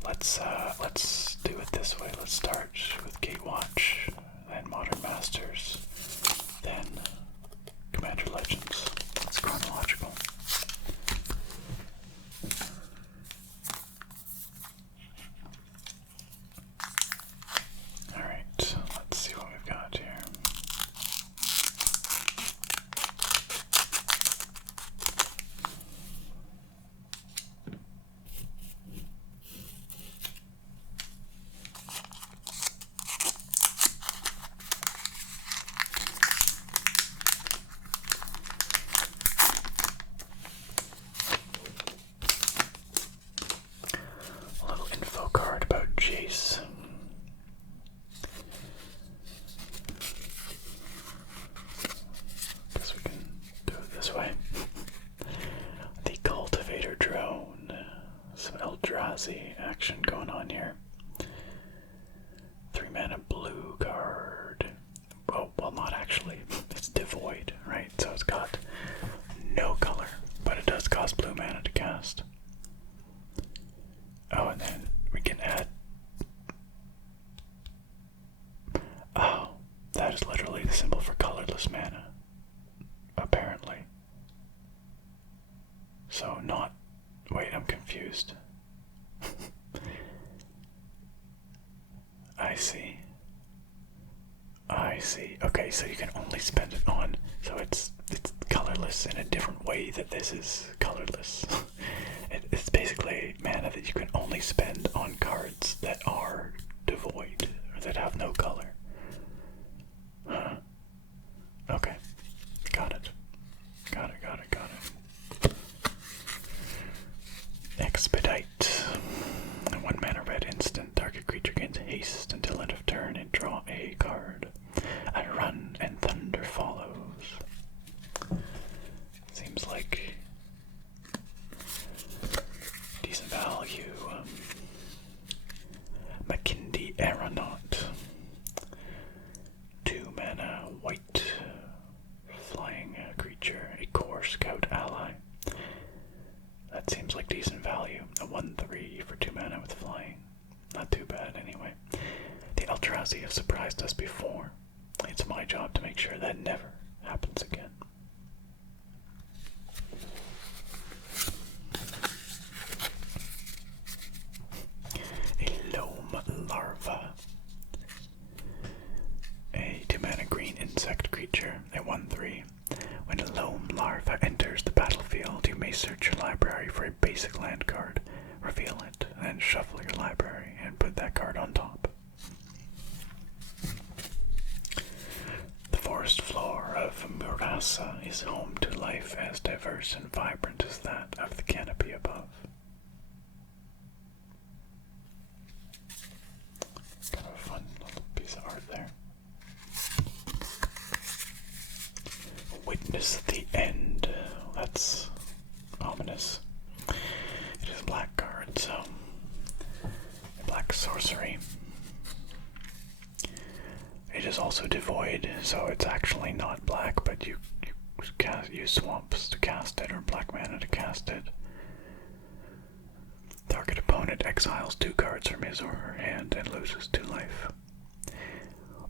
Let's do it this way. Let's start with Gatewatch, then Modern Masters, then Commander Legends. It's chronological. Alright, let's see what we've got here. A little info card about Jace. Guess we can do it this way. The Cultivator Drone. Some Eldrazi action going on here. 3 mana blue card. Oh, well, not actually. It's devoid, right? So it's got no color, but it does cost blue mana to cast. Oh, and then we can add. Oh, that is literally the symbol for colorless mana. Apparently. So not. Wait, I'm confused. I see. I see. Okay, so you can only spend it on. So it's colorless in a different way that this is colorless. It's basically mana that you can only spend on cards that are devoid or that have no color. Huh. Okay. Got it. Got it. Expedite. 1 mana red instant. Target creature gains haste until end of turn and draw a card. I run and thunder follows. Seems like decent value. McKindy Aeronaut. 2 mana white flying creature, a core scout ally. That seems like decent value. A 1/3 for 2 mana with flying. Not too bad anyway. The Eldrazi have surprised us before. It's my job to make sure that never happens again. A Loam Larva. A 2 mana green insect creature, a 1/3. When a Loam Larva enters the battlefield, you may search your library for a basic land card, reveal it, and shuffle your library and put that card on top. The forest floor of Murasa is home to life as diverse and vibrant as that of the canopy above. also devoid, so it's actually not black, but you use swamps to cast it or black mana to cast it. Target opponent exiles 2 cards from his or her hand and loses 2 life.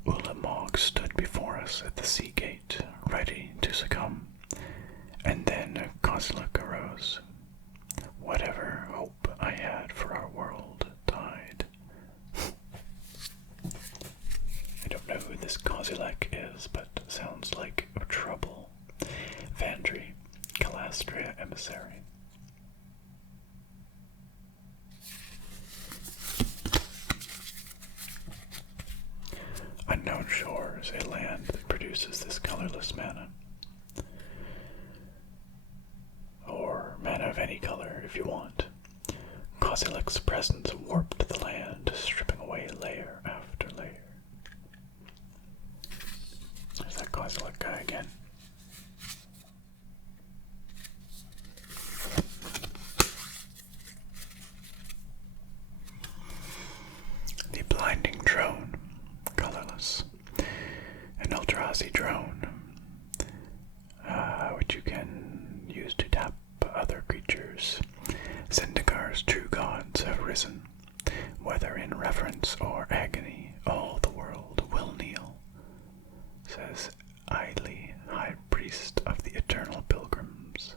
Ulamog stood before us at the sea gate, ready to succumb, and then Kozilek arose. Whatever hope I had for our world died. I don't know who this Kozilek is, but sounds like a trouble. Vandry, Calastria Emissary. Unknown Shores, a land that produces this colorless mana. Or mana of any color if you want. Kozilek's presence warped the land, stripping away layer after layer. There's that Kozilek guy again. The Blinding Drone, colorless. An Eldrazi drone, which you can use to tap other creatures. Zendikar's true gods have risen. Whether in reverence or agony, all the world will kneel, says Aili, High Priest of the Eternal Pilgrims.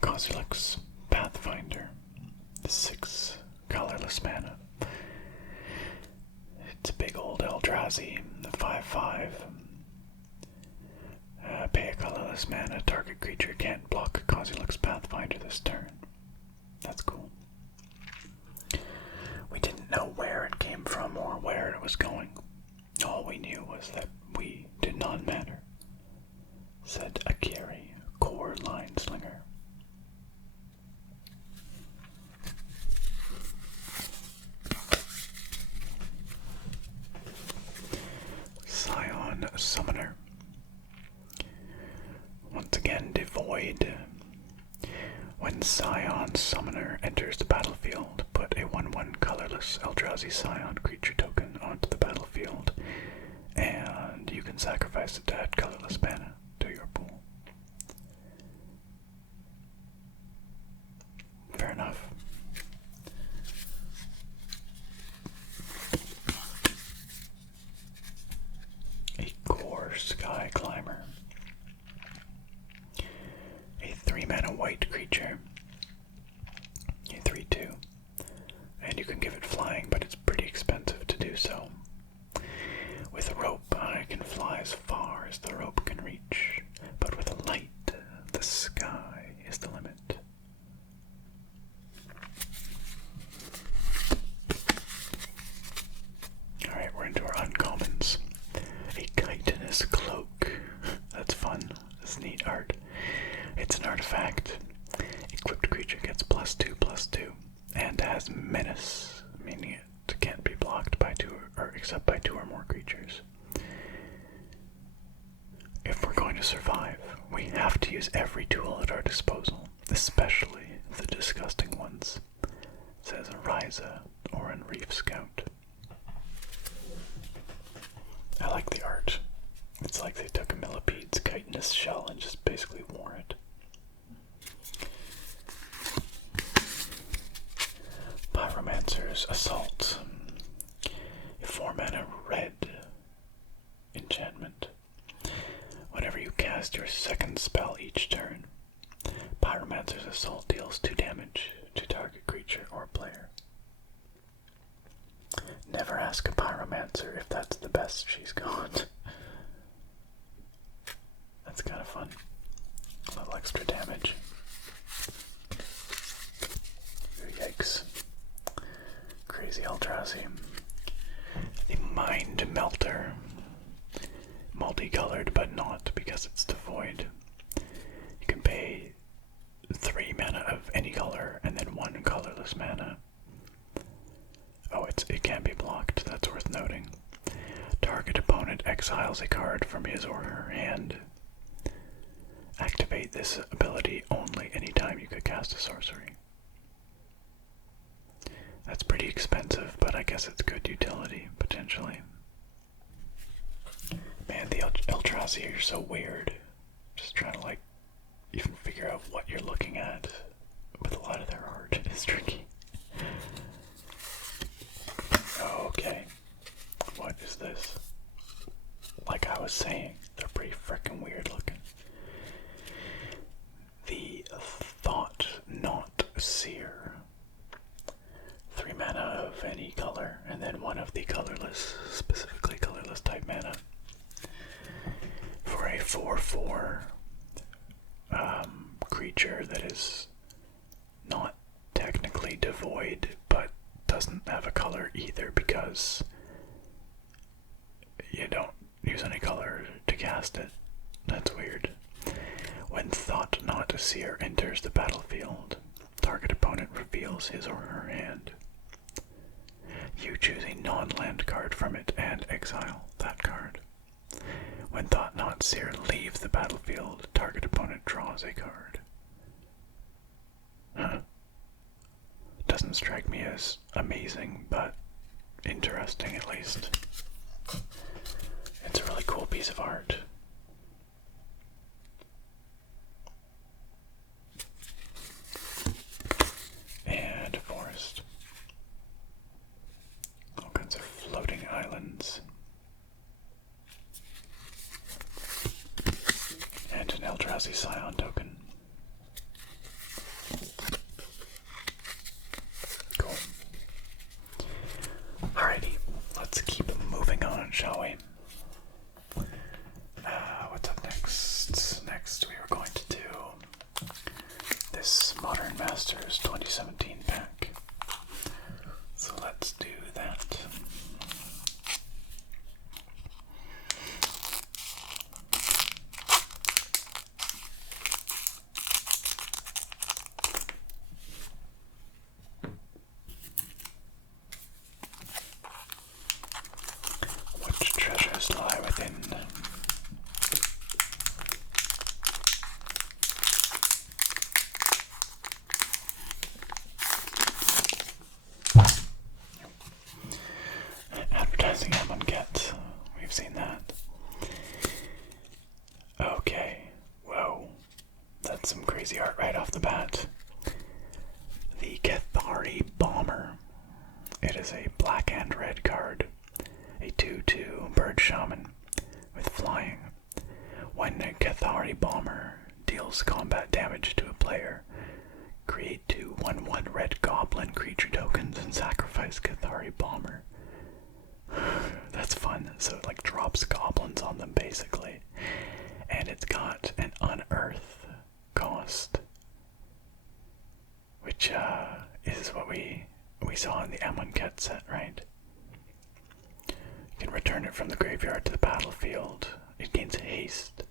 Kozilek's Pathfinder, 6 colorless mana. It's a big old Eldrazi, 5/5. Pay a colorless mana, target creature can't block Kozilek's Pathfinder this turn. That's cool. We didn't know where it came from or where it was going. All we knew was that we did not matter, said Akiri, core line slinger. Scion Summoner. Once again, devoid. When Scion Summoner enters the battlefield, put a 1/1 colorless Eldrazi Scion creature token onto the battlefield, and you can sacrifice it to add colorless mana to your pool. Fair enough. A Core Sky Climber. A 3-mana white creature. A 3/2. And you can give it flying, but it's pretty expensive to do so. With a rope, I can fly as far as the rope can reach, but with a light, the sky is the limit. Alright, we're into our uncommons. A chitinous cloak. That's fun. That's neat art. It's an artifact. Equipped creature gets +2/+2 and has menace, meaning it can't be blocked by except by 2 or more creatures. If we're going to survive, we have to use every tool at our disposal, especially the disgusting ones, says Ryza or in Reef Scout. I like the art. It's like they took a millipede's chitinous shell and just basically wore it. Pyromancer's Assault. A 4-mana red enchantment. Whenever you cast your second spell each turn, Pyromancer's Assault deals 2 damage to target creature or player. Never ask a Pyromancer if that's the best she's got. That's kind of fun. A little extra damage. Ooh, yikes. Crazy Eldrazi. The Mind Melter. Multicolored, but not because it's devoid. You can pay 3 mana of any color and then 1 colorless mana. Oh, it can be blocked. That's worth noting. Target opponent exiles a card from his or her hand. Activate this ability only anytime you could cast a sorcery. That's pretty expensive, but I guess it's good utility, potentially. Man, the Eldrazi are so weird. Just trying to, like, even figure out what you're looking at with a lot of their art is tricky. Okay. What is this? Like I was saying, they're pretty freaking weird looking. The Thought Not Seer. 3 mana of any color, and then 1 of the colorless, specifically colorless type mana. For a 4/4 creature that is not technically devoid, but doesn't have a color either because you don't use any color to cast it. That's weird. When Thought Not Seer enters the battlefield, target opponent reveals his or her hand. You choose a non-land card from it and exile that card. When Thought Not Seer leaves the battlefield, target opponent draws a card. Huh. Doesn't strike me as amazing, but interesting at least. It's a really cool piece of art. And a forest. All kinds of floating islands. And an Eldrazi Scion token. Cool. Alrighty, let's keep moving on, shall we? What's up next? Next we are going to do this Modern Masters 2017 pack. So let's do that. Which treasures lie within? Advertising I'm on Get. We've seen that. Okay. Whoa. That's some crazy art right off the bat. The Cathari Bomber. It is a black and red card. A 2/2 bird shaman with flying. When a Cathari Bomber deals combat damage to a player, create 2 1/1 red goblin creature tokens and sacrifice Cathari Bomber. That's fun. So it like drops goblins on them basically. And it's got an unearth cost, which is what we saw in the Amonkhet set, right? You can return it from the graveyard to the battlefield. It gains haste.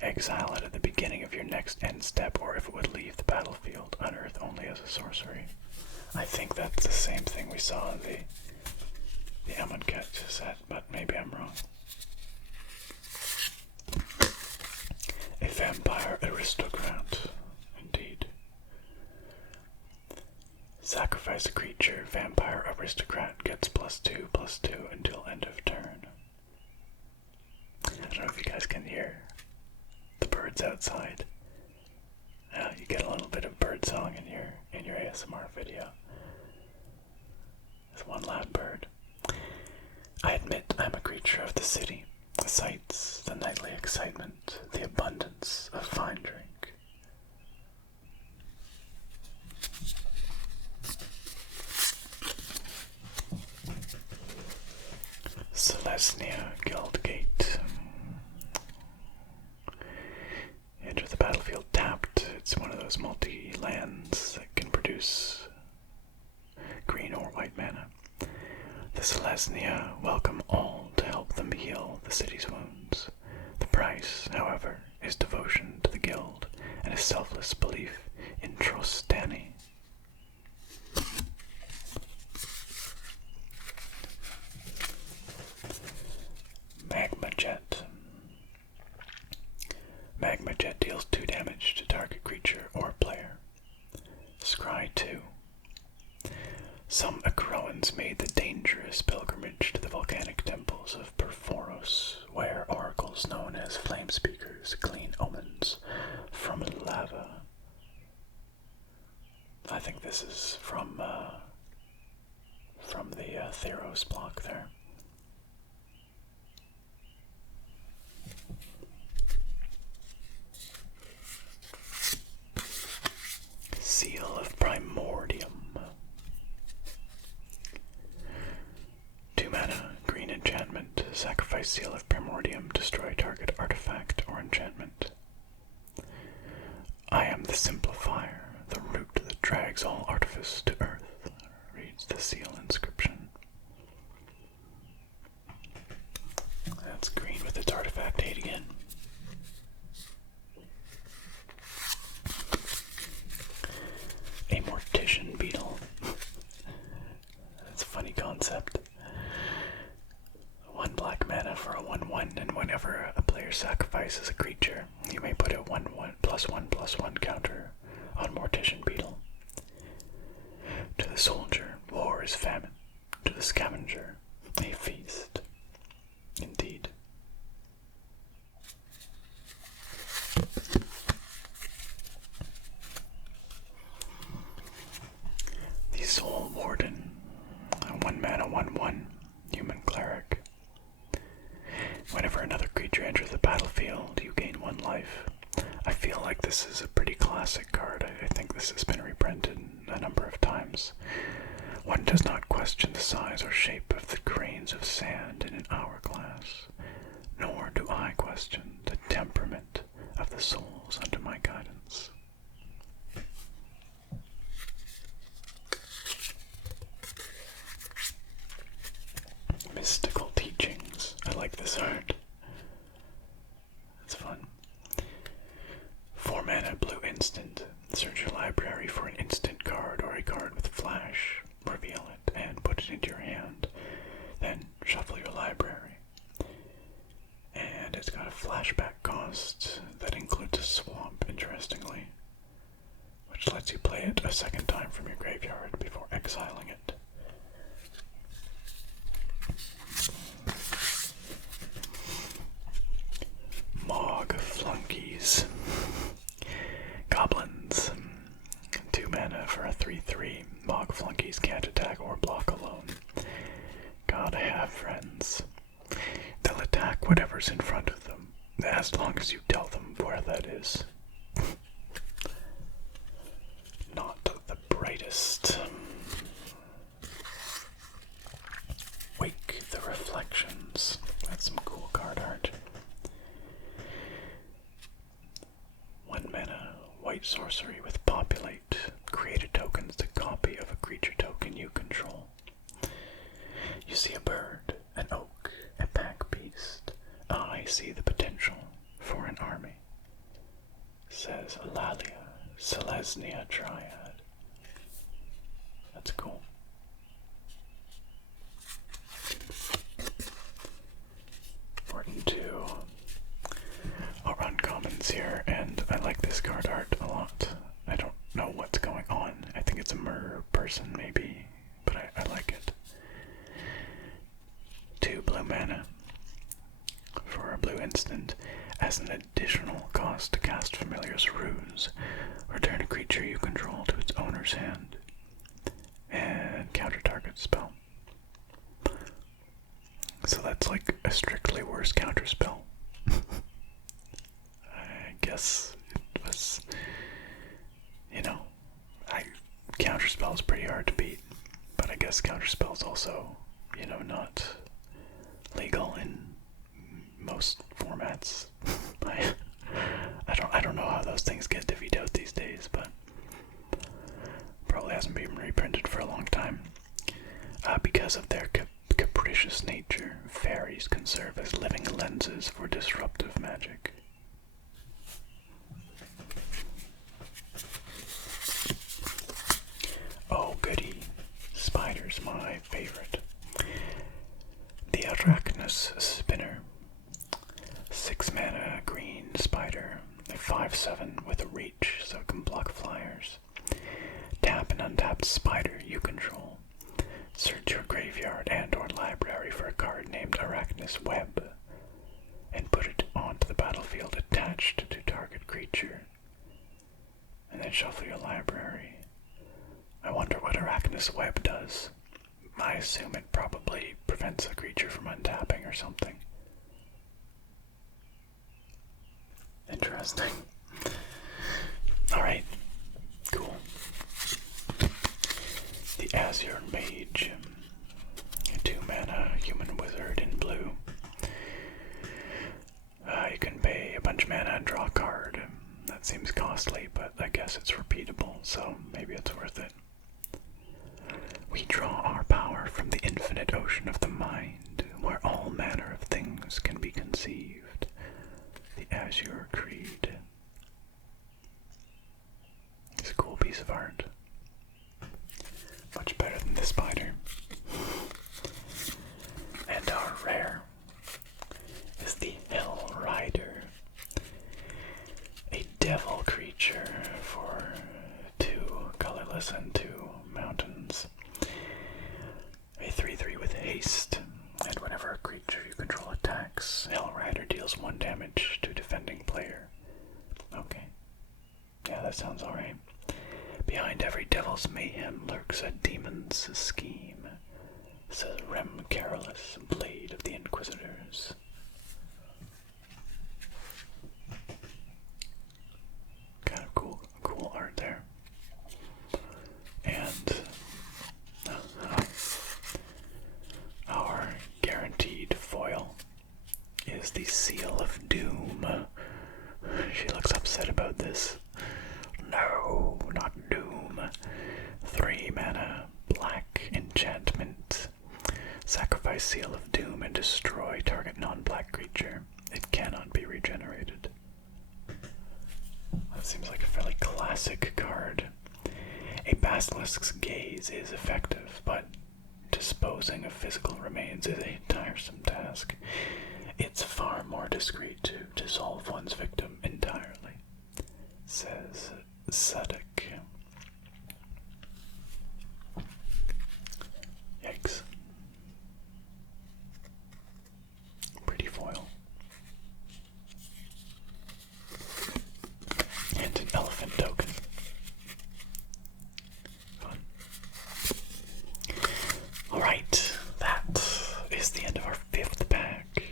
Exile it at the beginning of your next end step, or if it would leave the battlefield, unearth only as a sorcery. I think that's the same thing we saw in the Amonkhet set, but maybe I'm wrong. A vampire aristocrat, indeed. Sacrifice a creature, vampire aristocrat gets +2/+2 until end of turn. I don't know if you guys can hear the birds outside. You get a little bit of bird song in your ASMR video. There's one loud bird. I admit I'm a creature of the city, the sights, the nightly excitement, the abundance of fine drink. Selesnya Guildgate. Enter the battlefield tapped. It's one of those multi-lands that can produce green or white mana. The Selesnya welcome all to help them heal the city's wounds. The price, however, is devotion to the guild and a selfless belief in Trostani. Magma Jet. Magma Jet deals 2 damage to target creature or player. Scry 2. Some Akroans made the dangerous pilgrimage to the volcanic temples of Perforos, where oracles known as flame speakers glean omens from lava. I think this is from the Theros block there. Seal of Primordium. 2 mana, green enchantment. Sacrifice Seal of Primordium, destroy target artifact or enchantment. I am the Simplifier, the root that drags all artifice to earth, reads the seal inscription. That's green with its artifact 8 again. A Mortician Beetle. That's a funny concept. 1 black mana for a 1/1, and whenever a player sacrifices a creature, you may put a 1/1/+1/+1 counter on Mortician Beetle. To the soldier, war is famine. To the scavenger, a feast. Indeed. The Soul Warden, a 1 mana 1/1 human cleric. Whenever another creature enters the battlefield, you gain 1 life. I feel like this is a pretty classic card. I think this has been reprinted a number of times. One does not question the size or shape of the grains of sand in an hourglass, nor do I question the temperament of the souls under my guidance. Mystical Teachings. I like this art. It's fun. 4 mana, blue instant. Search your library for an instant card or a card with flash. Reveal it and put it into your hand. Then shuffle your library. And it's got a flashback cost that includes a swamp, interestingly, which lets you play it a second time from your graveyard before exiling it. Mog Flunkies. Goblins. 2 mana for a 3/3. Mog Flunkies can't attack or block alone. Gotta have friends. They'll attack whatever's in front of them, as long as you tell them where that is. Not the brightest. Wake the Reflections. That's some cool card art. 1 mana, white sorcery with Populate. Create a tokenistic copy of a creature token you control. You see a bird, an oak, a pack beast. I see the potential for an army, says Lalia Selesnya Triad. That's cool. We're into our uncommons here, and I like this card art a lot. I don't know what's going on. I think it's a murder person, maybe, but I like it. 2 blue mana for a blue instant. As an additional cost to cast Familiar's Ruse, return a creature you control to its owner's hand and counter target spell. So that's like a strictly worse counter spell. I guess it was, counterspell is pretty hard to beat, but I guess counterspell is also, not legal in most formats. I don't know how those things get divvied out these days, but probably hasn't been reprinted for a long time. Because of their capricious nature, fairies can serve as living lenses for disruptive magic. Oh goody, spider's my favorite. The Arachnus Spinner. 6 mana green spider. 7 with a reach so it can block flyers. Tap an untapped spider you control. Search your graveyard and or library for a card named Arachnus Web and put it onto the battlefield attached to target creature. And then shuffle your library. I wonder what Arachnus Web does. I assume it probably prevents a creature from untapping or something. Interesting. Alright, cool. The Azure Mage, a 2-mana human wizard in blue. You can pay a bunch of mana and draw a card. That seems costly, but I guess it's repeatable, so maybe it's worth it. We draw our power from the infinite ocean of the mind, where all manner of things can be conceived. The Azure Creed. It's a cool piece of art. Much better than the spider. And our rare is the Hell Rider. A devil creature for 2 colorless and 2 mountains. A 3/3 with haste, and whenever a creature you control attacks, Hell Rider deals 1 damage to defending player. Okay. Yeah, that sounds alright. Behind every devil's mayhem lurks a demon's scheme, says Rem Carolus, Blade of the Inquisitors. Kind of cool art there. And our guaranteed foil is the Seal of Doom. She looks upset about this. No, not Doom. 3 mana, black enchantment. Sacrifice Seal of Doom and destroy target non-black creature. It cannot be regenerated. That seems like a fairly classic card. A Basilisk's Gaze is effective, but disposing of physical remains is a tiresome task. It's far more discreet to dissolve one's victim entirely, says Sadek. Yikes. Pretty foil. And an elephant token. Fun. Alright, that is the end of our 5th pack.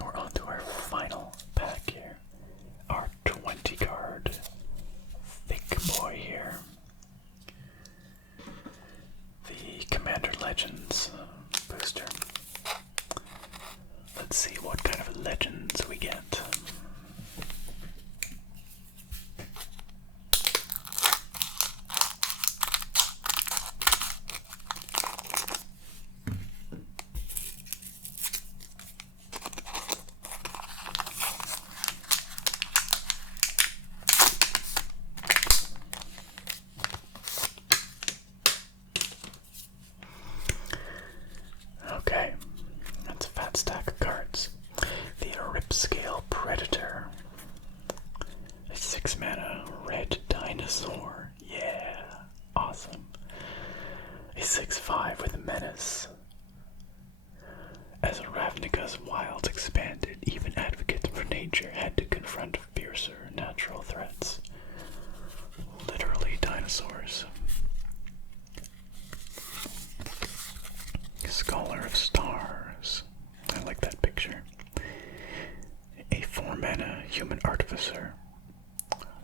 We're on to our final pack here. Our 20 card thick boy here. The Commander Legends booster. Let's see what kind of legends we get. Okay, that's a fat stack of cards. The Ripscale Predator. A 6 mana red dinosaur. Yeah, awesome. A 6/5 with a menace. As Ravnica's wilds expanded, even advocates for nature had to confront fiercer natural threats. Literally dinosaurs. Scholar of Stars. I like that picture. A 4 mana human artificer.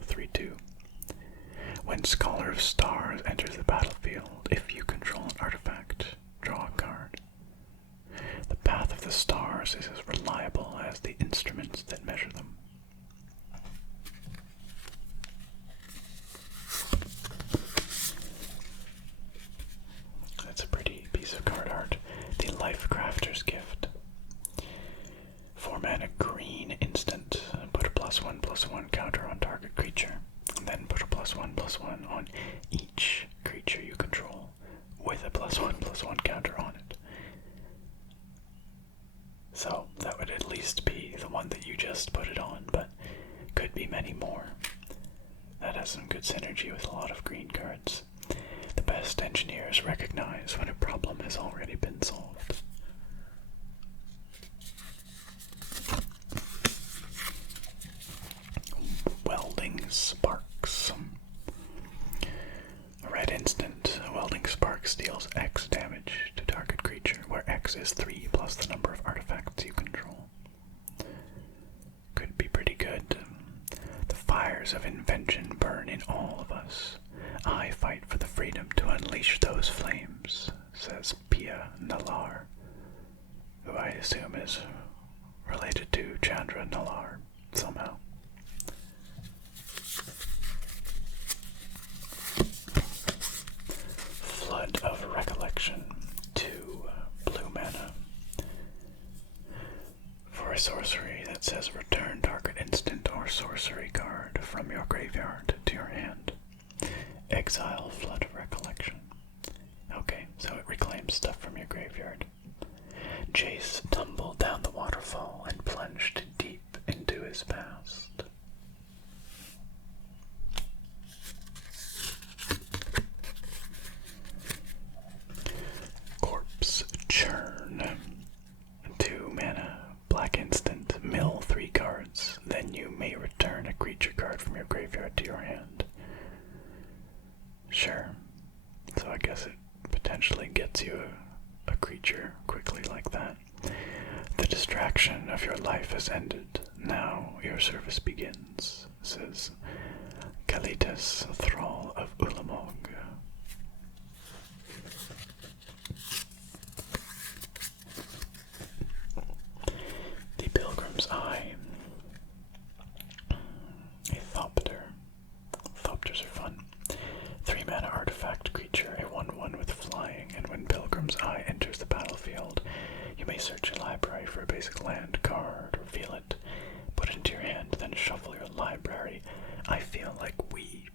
3/2. When Scholar of Stars enters the battlefield, if you control an artifact, draw a card. The path of the stars is as reliable as the instruments that measure them. That's a pretty piece of card art. The Life Crafter's Gift. 4 mana green instant. Put a +1/+1 counter on target creature. And then put a +1/+1 on each creature you control with a +1/+1 counter on it. So that would at least be the one that you just put it on, but could be many more. that has some good synergy with a lot of green cards. The best engineers recognize when a problem has already been solved. Welding Sparks. A red instant. Welding Sparks deals X damage to target creature, where X is 3 plus the number of artifacts you control. Could be pretty good. The fires of invention burn in all of us. I fight for the freedom to unleash those flames, says Pia Nalar, who I assume is related to Chandra Nalar somehow. Flood of Recollection, 2 blue mana. For a sorcery that says return target instant or sorcery card from your graveyard to your hand. Exile Flood of Recollection. Okay, so it reclaims stuff from your graveyard. Jace tumbled down the waterfall and plunged deep into his past. Corpse Churn. 2 mana, black instant, mill 3 cards, then you may return a creature card from your graveyard to your hand. Sure. So I guess it potentially gets you a creature quickly like that. The distraction of your life has ended. Now your service begins, says Kalitas, Thrall of Ulamog. The Pilgrim's Eye. A Thopter. Thopters are fun. 3 mana artifact creature, a 1/1 with flying, and when Pilgrim's Eye enters the battlefield, you may search your library for a basic land card, reveal it, put it into your hand, then shuffle your library. I feel like we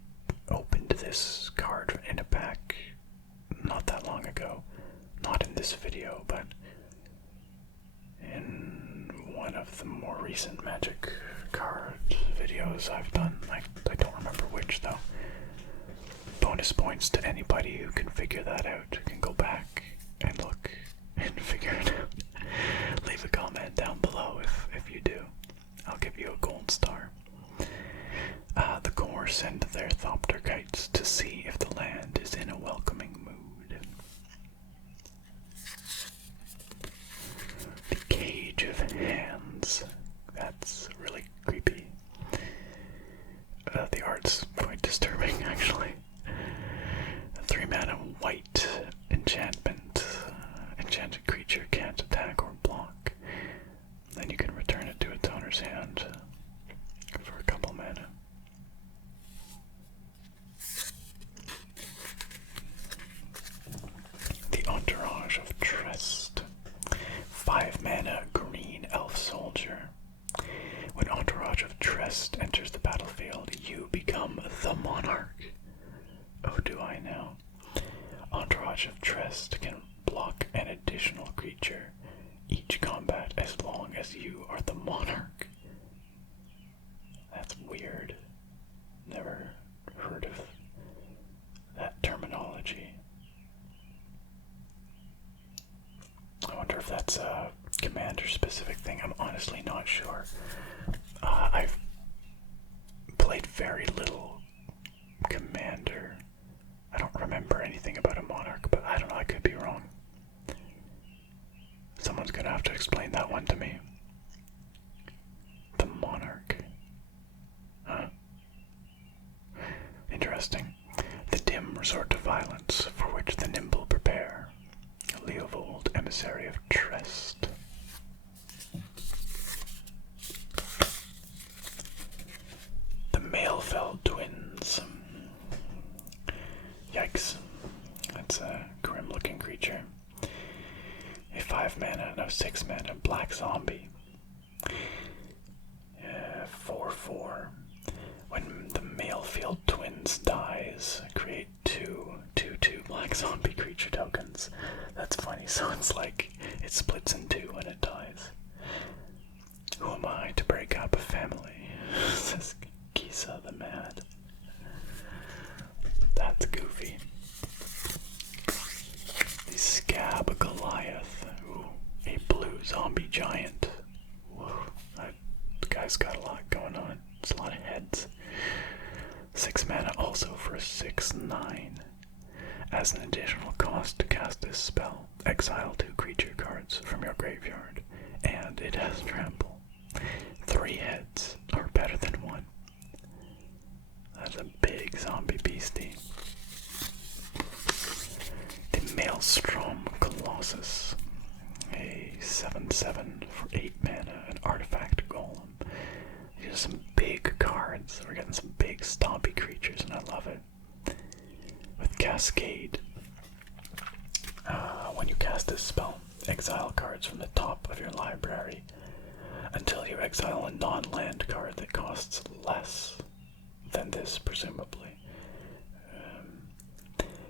opened this card in a pack not that long ago. Not in this video, but in one of the more recent Magic card videos I've done. I don't remember which, though. Bonus points to anybody who can figure that out, can go back and look and figure it out. Leave a comment down below if you do. I'll give you a gold star. The Core send their Thopter kites to see if the land is in a welcoming mood. The Cage of Hands. That's really creepy. The art's quite disturbing, actually. 3 mana white enchantment. Enchanted creature can't attack or block. Then you can return it to its owner's hand for a couple mana. The Entourage of Trust. 5 mana green elf soldier. When Entourage of Trust enters the battlefield, you become the monarch. Oh, do I know? Entourage of Trust can block an additional creature each combat as long as you are the monarch. That's weird. Never heard of that terminology. I wonder if that's a commander-specific thing. I'm honestly not sure. I've played very little Commander. I don't remember anything about a monarch, but I don't know, I could be wrong. Someone's gonna have to explain that one to me. The monarch. Huh. Interesting. The dim resort to violence, for which the nimble prepare. Leovold, emissary of Trest. The Malefell twins. Yikes. That's a grim looking creature. A 5 mana, no 6 mana black zombie. 4/4. When the Malefield twins dies, create 2/2 black zombie creature tokens. That's funny. So it's like it splits in 2 when it dies. Who am I to break up a family? Says Kisa the Mad. guy's got a lot going on. It's a lot of heads. 6 mana also for 6/9. As an additional cost to cast this spell, exile 2 creature cards from your graveyard, and it has trample. 3 heads are better than 1. That's a big zombie beastie. The Maelstrom Colossus, a 7/7 for 8 mana, an artifact golem. These are some big cards. We're getting some big stompy creatures, and I love it. With Cascade, when you cast this spell, exile cards from the top of your library until you exile a non-land card that costs less than this, presumably.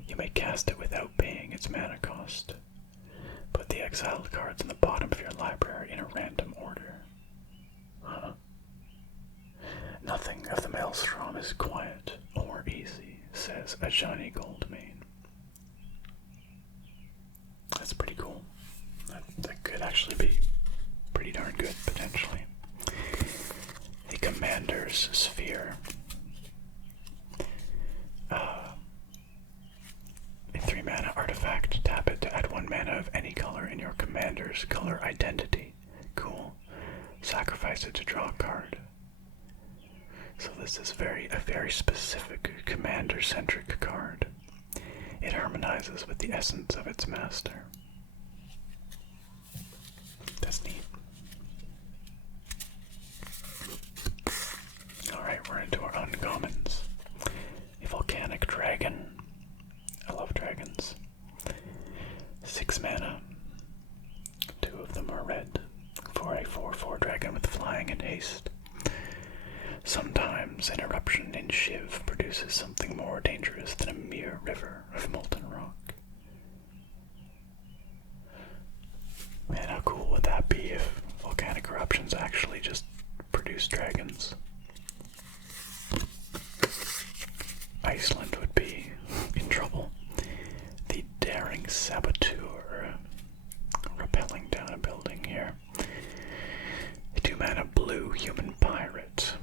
You may cast it without paying its mana cost. Put the exiled cards in the bottom of your library in a random order. Huh? Nothing of the Maelstrom is quiet or easy, says a shiny gold mane. That's pretty cool. That could actually be pretty darn good, potentially. The Commander's Sphere. A 3 mana artifact. Tap it to add 1 mana of any color in your commander's color identity. Cool. Sacrifice it to draw a card. So this is a very specific commander-centric card. It harmonizes with the essence of its master. That's neat. Alright, we're into our uncommons. A volcanic dragon. I love dragons. 6 mana. 2 of them are red. For a 4/4 dragon with flying and haste. Sometimes an eruption in Shiv produces something more dangerous than a mere river of molten rock. Man, how cool would that be if volcanic eruptions actually just produce dragons? Iceland would be in trouble. The Daring Saboteur, rappelling down a building here. A 2 mana blue human pirate.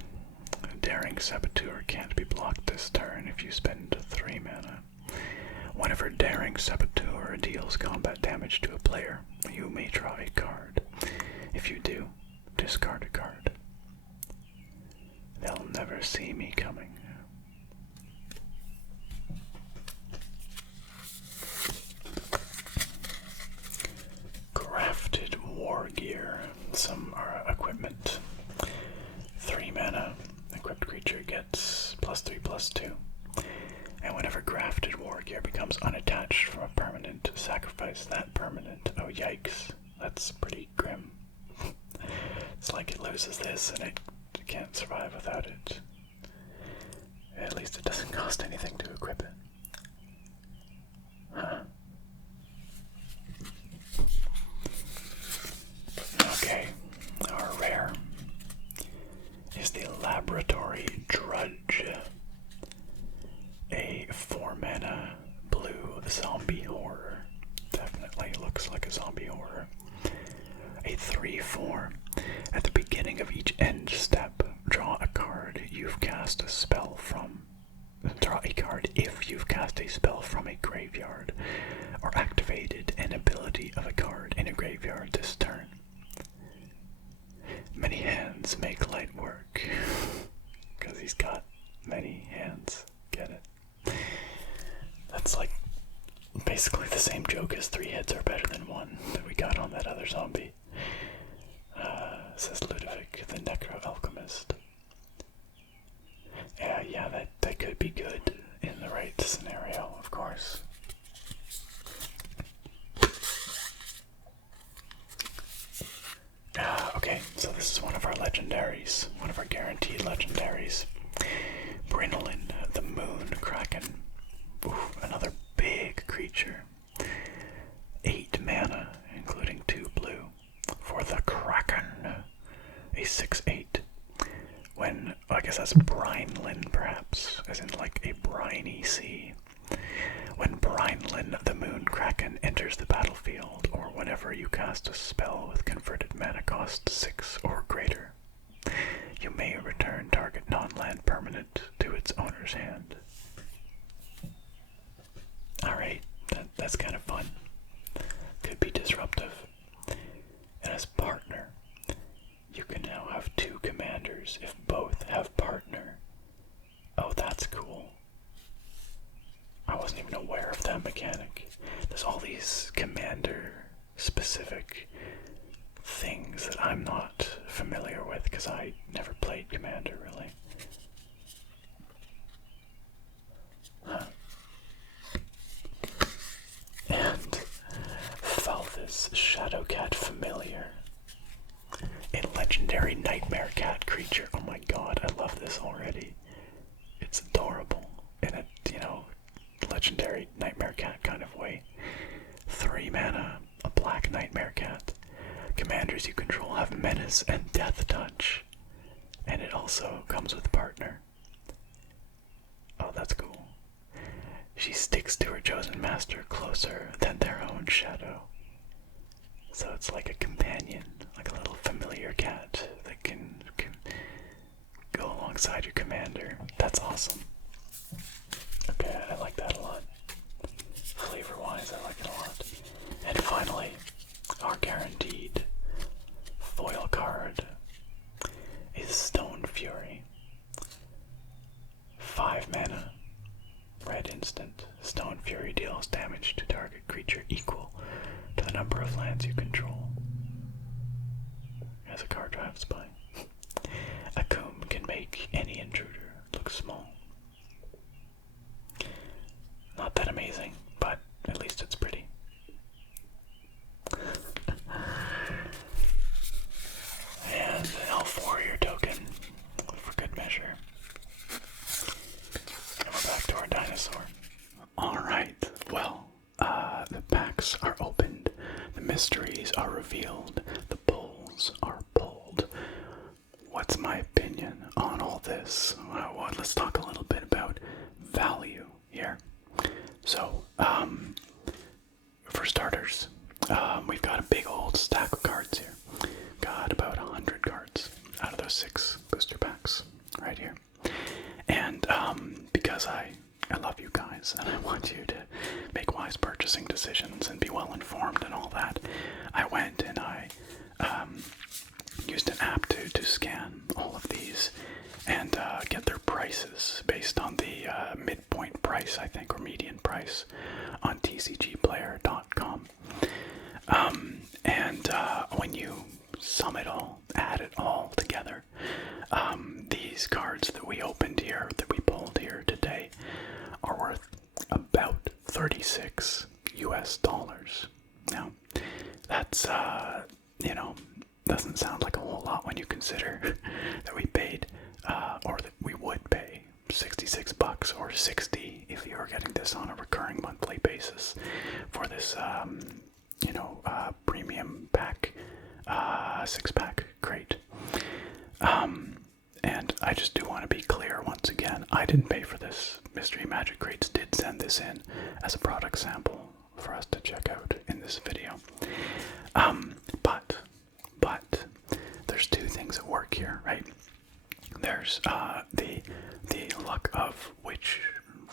A Daring Saboteur can't be blocked this turn if you spend 3 mana. Whenever Daring Saboteur deals combat damage to a player, you may draw a card. If you do, discard a card. They'll never see me coming. Crafted war gear. Some are equipment. 3 mana. Equipped creature gets +3/+2. And whenever crafted war gear becomes unattached from a permanent, sacrifice that permanent. Oh yikes. That's pretty grim. It's like it loses this and it can't survive without it. At least it doesn't cost anything to equip it. Huh. Okay, our rare is the Laboratory Drudge, a 4 mana blue zombie horror. Definitely looks like a zombie horror. A 3/4. At the beginning of each end step, draw a card you've cast a spell from. Draw a card if you've cast a spell from a graveyard or activated an ability of a card in a graveyard this turn. Many hands make light work. Because he's got many hands. Get it? That's like basically the same joke as 3 heads are better than 1 that we got on that other zombie. Says Ludovic, the Necro-Alchemist. Yeah, that could be good in the right scenario, of course. Okay, so this is one of our legendaries, one of our guaranteed legendaries. Brinolin, the Moon Kraken. Oof, another big creature. 8 mana, including 2 blue. For the Kraken, a 6/8. When, I guess that's Brinolin perhaps, as in like a briny sea. When Brinolin, the Moon Kraken, enters the battlefield, or whenever you cast a spell with converted mana cost 6 or greater, permanent to its owner's hand. Alright, that's kind of fun. Could be disruptive. And as partner, you can now have 2 commanders if both have partner. Oh, that's cool. I wasn't even aware of that mechanic. There's all these commander-specific things that I'm not familiar with because I never played Commander, really. Huh. And Falthus Shadowcat Familiar. A legendary nightmare cat creature. Oh my god, I love this already. It's adorable in a, legendary nightmare cat kind of way. 3 mana, a black nightmare cat. Commanders you control have menace and death touch. And it also comes with partner. Oh, that's cool. She sticks to her chosen master closer than their own shadow. So it's like a companion, like a little familiar cat that can go alongside your commander. That's awesome. Okay, I like that a lot. Flavor-wise, I like it a lot. And finally, our guaranteed foil card is Stone Fury. 5 mana, red instant. Stone Fury deals damage to target creature equal to the number of lands you control. As a card drives by. A comb can make any intruder look small. Not that amazing, but at least it's pretty. And an Elf Warrior token for good measure. And we're back to our dinosaur. Alright, well, the packs are opened, the mysteries are revealed, the pulls are pulled. What's my opinion on all this? Well, let's talk a little bit about value here. So, for starters, we've got a big old stack of cards here. Got about 100 cards out of those 6 booster packs right here. And because I love you guys and I want you to make wise purchasing decisions and be well informed and all that, I went and I used an app to scan all of these and get their prices based on the midpoint price, I think, or median price on tcgplayer.com. And when you sum it all, add it all together, these cards that we opened here, that we pulled here today, are worth about $36 US. Now, that's, doesn't sound like a whole lot when you consider that we paid, or that we would pay $66 or $60 if you were getting this on a recurring monthly basis for this, premium pack, 6-pack crate. And I just do want to be clear once again, I didn't pay for this. Mystery Magic Crates did send this in as a product sample for us to check out in this video. But there's 2 things at work here, right? There's the luck of which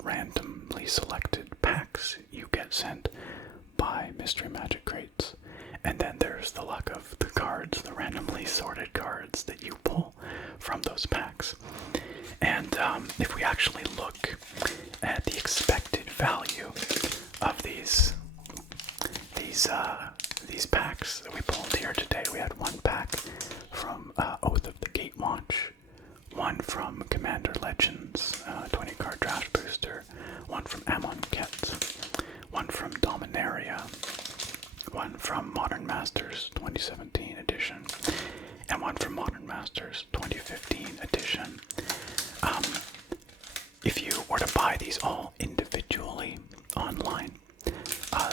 randomly selected packs you get sent by Mystery Magic Crates. And then there's the luck of the cards, the randomly sorted cards that you pull from those packs. And if we actually look at the expected value of these packs that we pulled here today, we had 1 pack from Oath of the Gatewatch, 1 from Commander Legends, 20 card draft booster, 1 from Amonkhet, 1 from Dominaria, 1 from Modern Masters 2017 edition, and 1 from Modern Masters 2015 edition. If you were to buy these all individually online,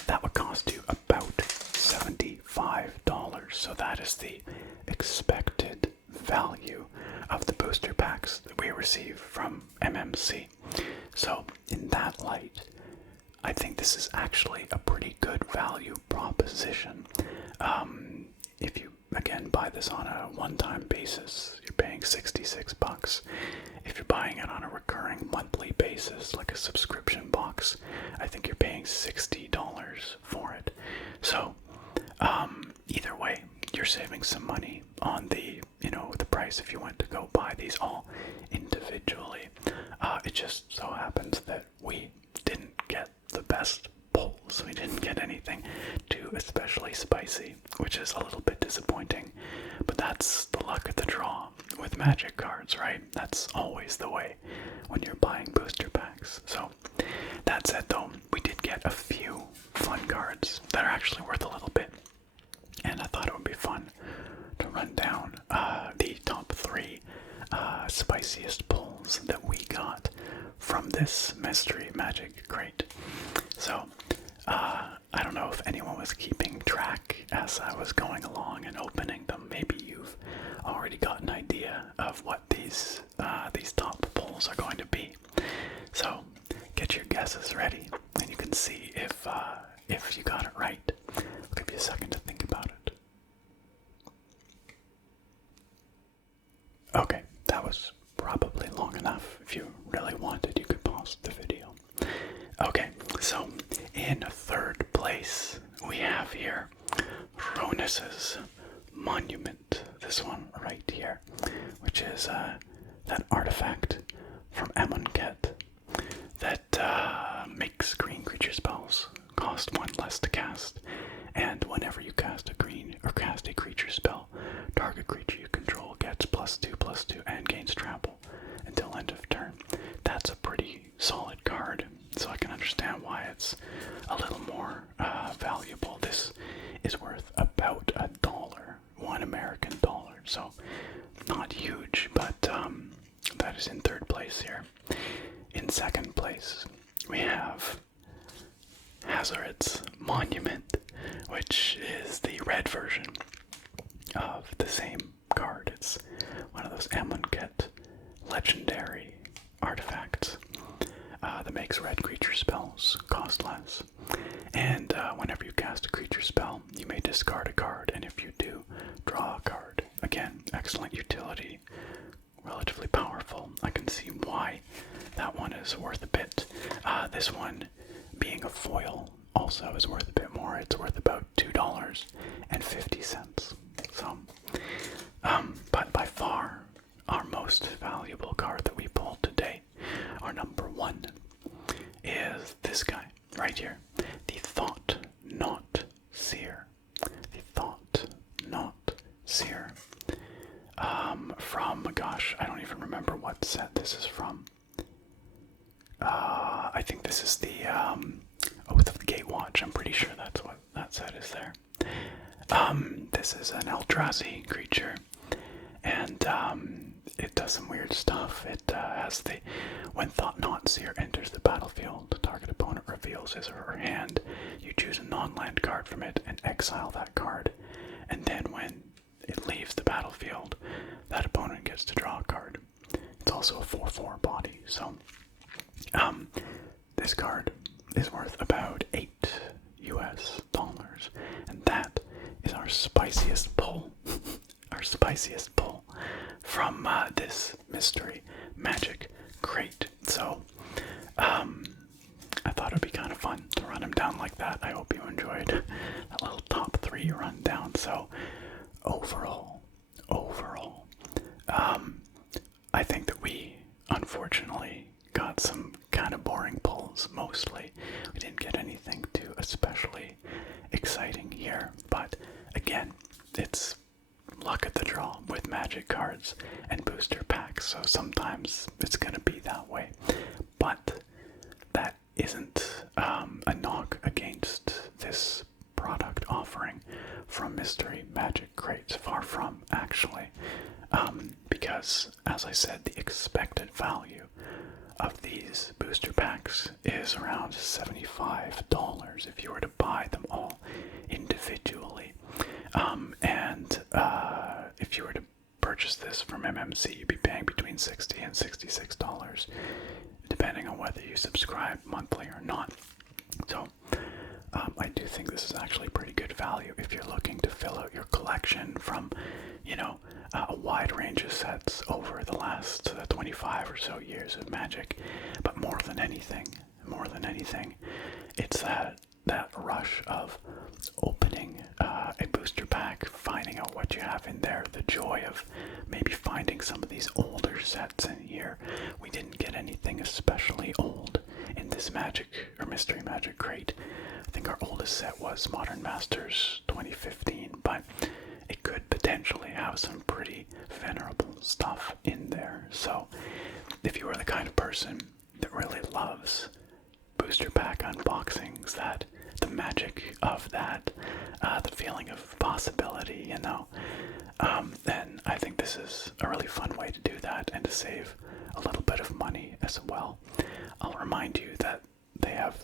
that would cost you about $75. So that is the expected value of the booster packs that we receive from MMC. So in that light, I think this is actually a pretty good value proposition. If you, again, buy this on a one-time basis, you're paying $66. If if you're buying it on a recurring monthly basis, like a subscription box, I think you're paying $60 for it. So, either way, you're saving some money on the, the price if you went to go buy these all individually. It just so happens that we didn't get the best pulls. We didn't get anything too especially spicy, which is a little bit disappointing. But that's the luck of the draw with Magic cards, right? That's always the way when you're buying booster packs. So, that said though, we did get a few fun cards that are actually worth a little bit. And I thought it would be fun to run down the top 3 spiciest pulls that we got from this mystery Magic crate. So, I don't know if anyone was keeping track as I was going along and opening them. Maybe you've already got an idea of what these top pulls are going to be. So, get your guesses ready, and you can see if you got it right. I'll give you a second to think about it. Okay, that was probably long enough. If you really wanted, you could pause the video. Okay, so in 3rd place, we have here Ronus's Monument. This one right here, which is that artifact from Amonkhet that makes green creature spells cost 1 less to cast, and whenever you cast a creature spell, target creature you control gets +2/+2 and gains trample until end of turn. That's a pretty solid card, so I can understand why it's a little more valuable. This is worth about $1, $1 American dollar, so not huge, but that is in 3rd place here. In 2nd place, we have Hazoret's Monument, which is the red version of the same card. It's one of those Amonkhet legendary artifacts that makes red creature spells cost less. And whenever you cast a creature spell, you may discard a card, and if you do, draw a card. Again, excellent utility, relatively powerful. I can see why that one is worth a bit. This one, being a foil, also is worth a bit more. It's worth about $2.50. So, but by far, our most valuable card that we pulled today, our number 1, is this guy right here, the Thought Not Seer. The Thought Not Seer. From, gosh, I don't even remember what set this is from. I think this is the Oath of the Gatewatch. I'm pretty sure that's what that set is there. This is an Eldrazi creature, and it does some weird stuff. It has the, when Thought Not Seer enters the battlefield, the target opponent reveals his or her hand. You choose a non-land card from it and exile that card. And then when it leaves the battlefield, that opponent gets to draw a card. It's also a 4/4 body, so this card is worth about $8 US, and that is our spiciest pull. Our spiciest pull from this mystery Magic crate. So I thought it'd be kind of fun to run them down like that. I hope you enjoyed that little top 3 rundown. So overall, I think that we unfortunately got some kind of boring pulls. Mostly, we didn't get anything too especially exciting here. But again, it's luck at the draw with Magic cards and booster packs. So sometimes it's gonna be that way. But that isn't a knock against this product offering from Mystery Magic Crates. Far from, actually. Because, as I said, the expected value of these booster packs is around $75 if you were to buy them all individually. And if you were to purchase this from MMC, you'd be paying between $60 and $66, depending on whether you subscribe monthly or not. So, I do think this is actually pretty good value if you're looking to fill out your collection from, a wide range range of sets over the last 25 or so years of Magic. But more than anything, it's that rush of opening a booster pack, finding out what you have in there, the joy of maybe finding some of these older sets in here. We didn't get anything especially old in this Magic or Mystery Magic crate. I think our oldest set was Modern Masters 2015, but it could potentially have some pretty venerable stuff in there. So if you are the kind of person that really loves booster pack unboxings, that the magic of that, the feeling of possibility, then I think this is a really fun way to do that and to save a little bit of money as well. I'll remind you that they have,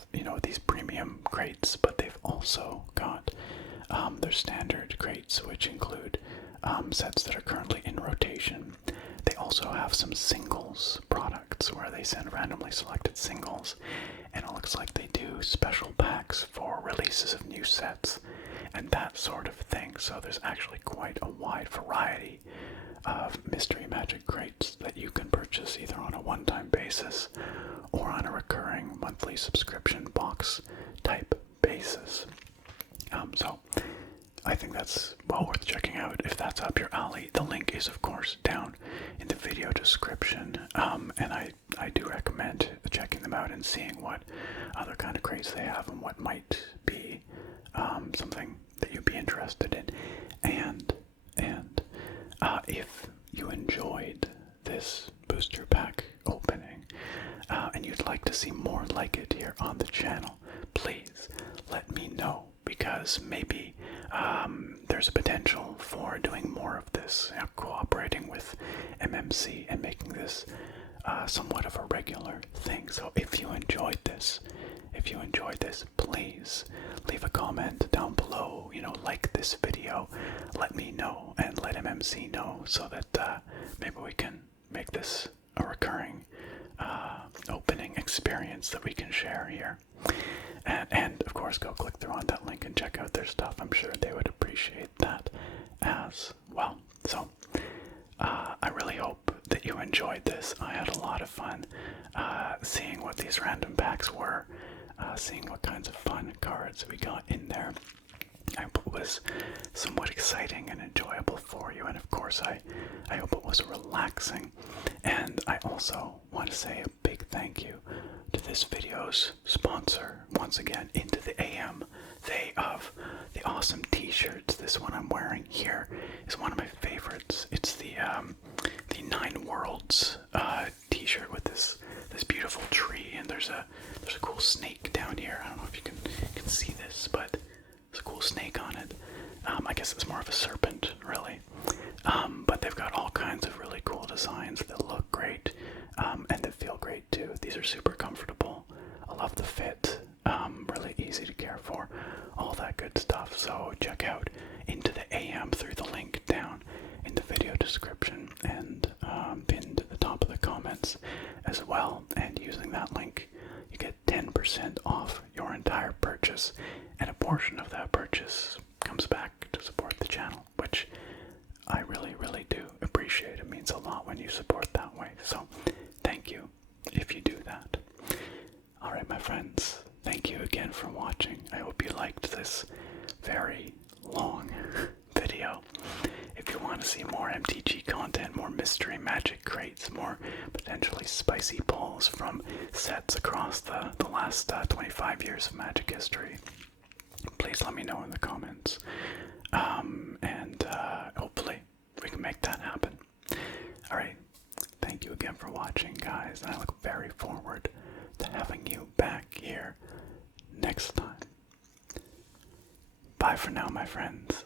these premium crates, but they've also got their standard crates, which include sets that are currently in rotation. They also have some singles products where they send randomly selected singles, and it looks like they do special packs for releases of new sets and that sort of thing. So there's actually quite a wide variety of Mystery Magic crates that you can purchase either on a one-time basis or on a recurring monthly subscription box type basis. So I think that's well worth checking out if that's up your alley. The link is, of course, down in the video description, and I do recommend checking them out and seeing what other kind of crates they have and what might be something that you'd be interested in. And if you enjoyed this booster pack opening and you'd like to see more like it here on the channel, please let me know, because maybe there's a potential for doing more of this, cooperating with MMC and making this somewhat of a regular thing. So if you enjoyed this, please leave a comment down below, like this video, let me know and let MMC know, so that maybe we can make this a recurring opening experience that we can share here. And of course, go click through on that link and check out their stuff. I'm sure they would appreciate that as well. So I really hope that you enjoyed this. I had a lot of fun seeing what these random packs were, seeing what kinds of fun cards we got in there. I hope it was somewhat exciting and enjoyable for you, and of course I hope it was relaxing. And I also want to say a big thank you to this video's sponsor, once again, Into the AM. They have the awesome t-shirts. This one I'm wearing here is one of my favorites. It's the Nine Worlds t-shirt with this beautiful tree, and there's a cool snake down here. I don't know if you can see this, but there's a cool snake on it. I guess it's more of a serpent, really. But they've got all kinds of really cool designs that look great, and that feel great too. These are super comfortable. I love the fit. Really easy to care for. All that good stuff. So check out Into the AM through the link down in the video description and pinned at the top of the comments as well. And using that link, you get 10% off your entire purchase, and a portion of that purchase comes back to support the channel, which I really, really do appreciate. It means a lot when you support that way. So thank you if you do that. Alright, my friends, thank you again for watching. I hope you liked this very long video. If you want to see more MTG content, more Mystery Magic crates, more potentially spicy pulls from sets across the last 25 years of Magic history, please let me know in the comments. And hopefully we can make that happen. Alright, thank you again for watching, guys, and I look very forward to having you back here next time. Bye for now, my friends.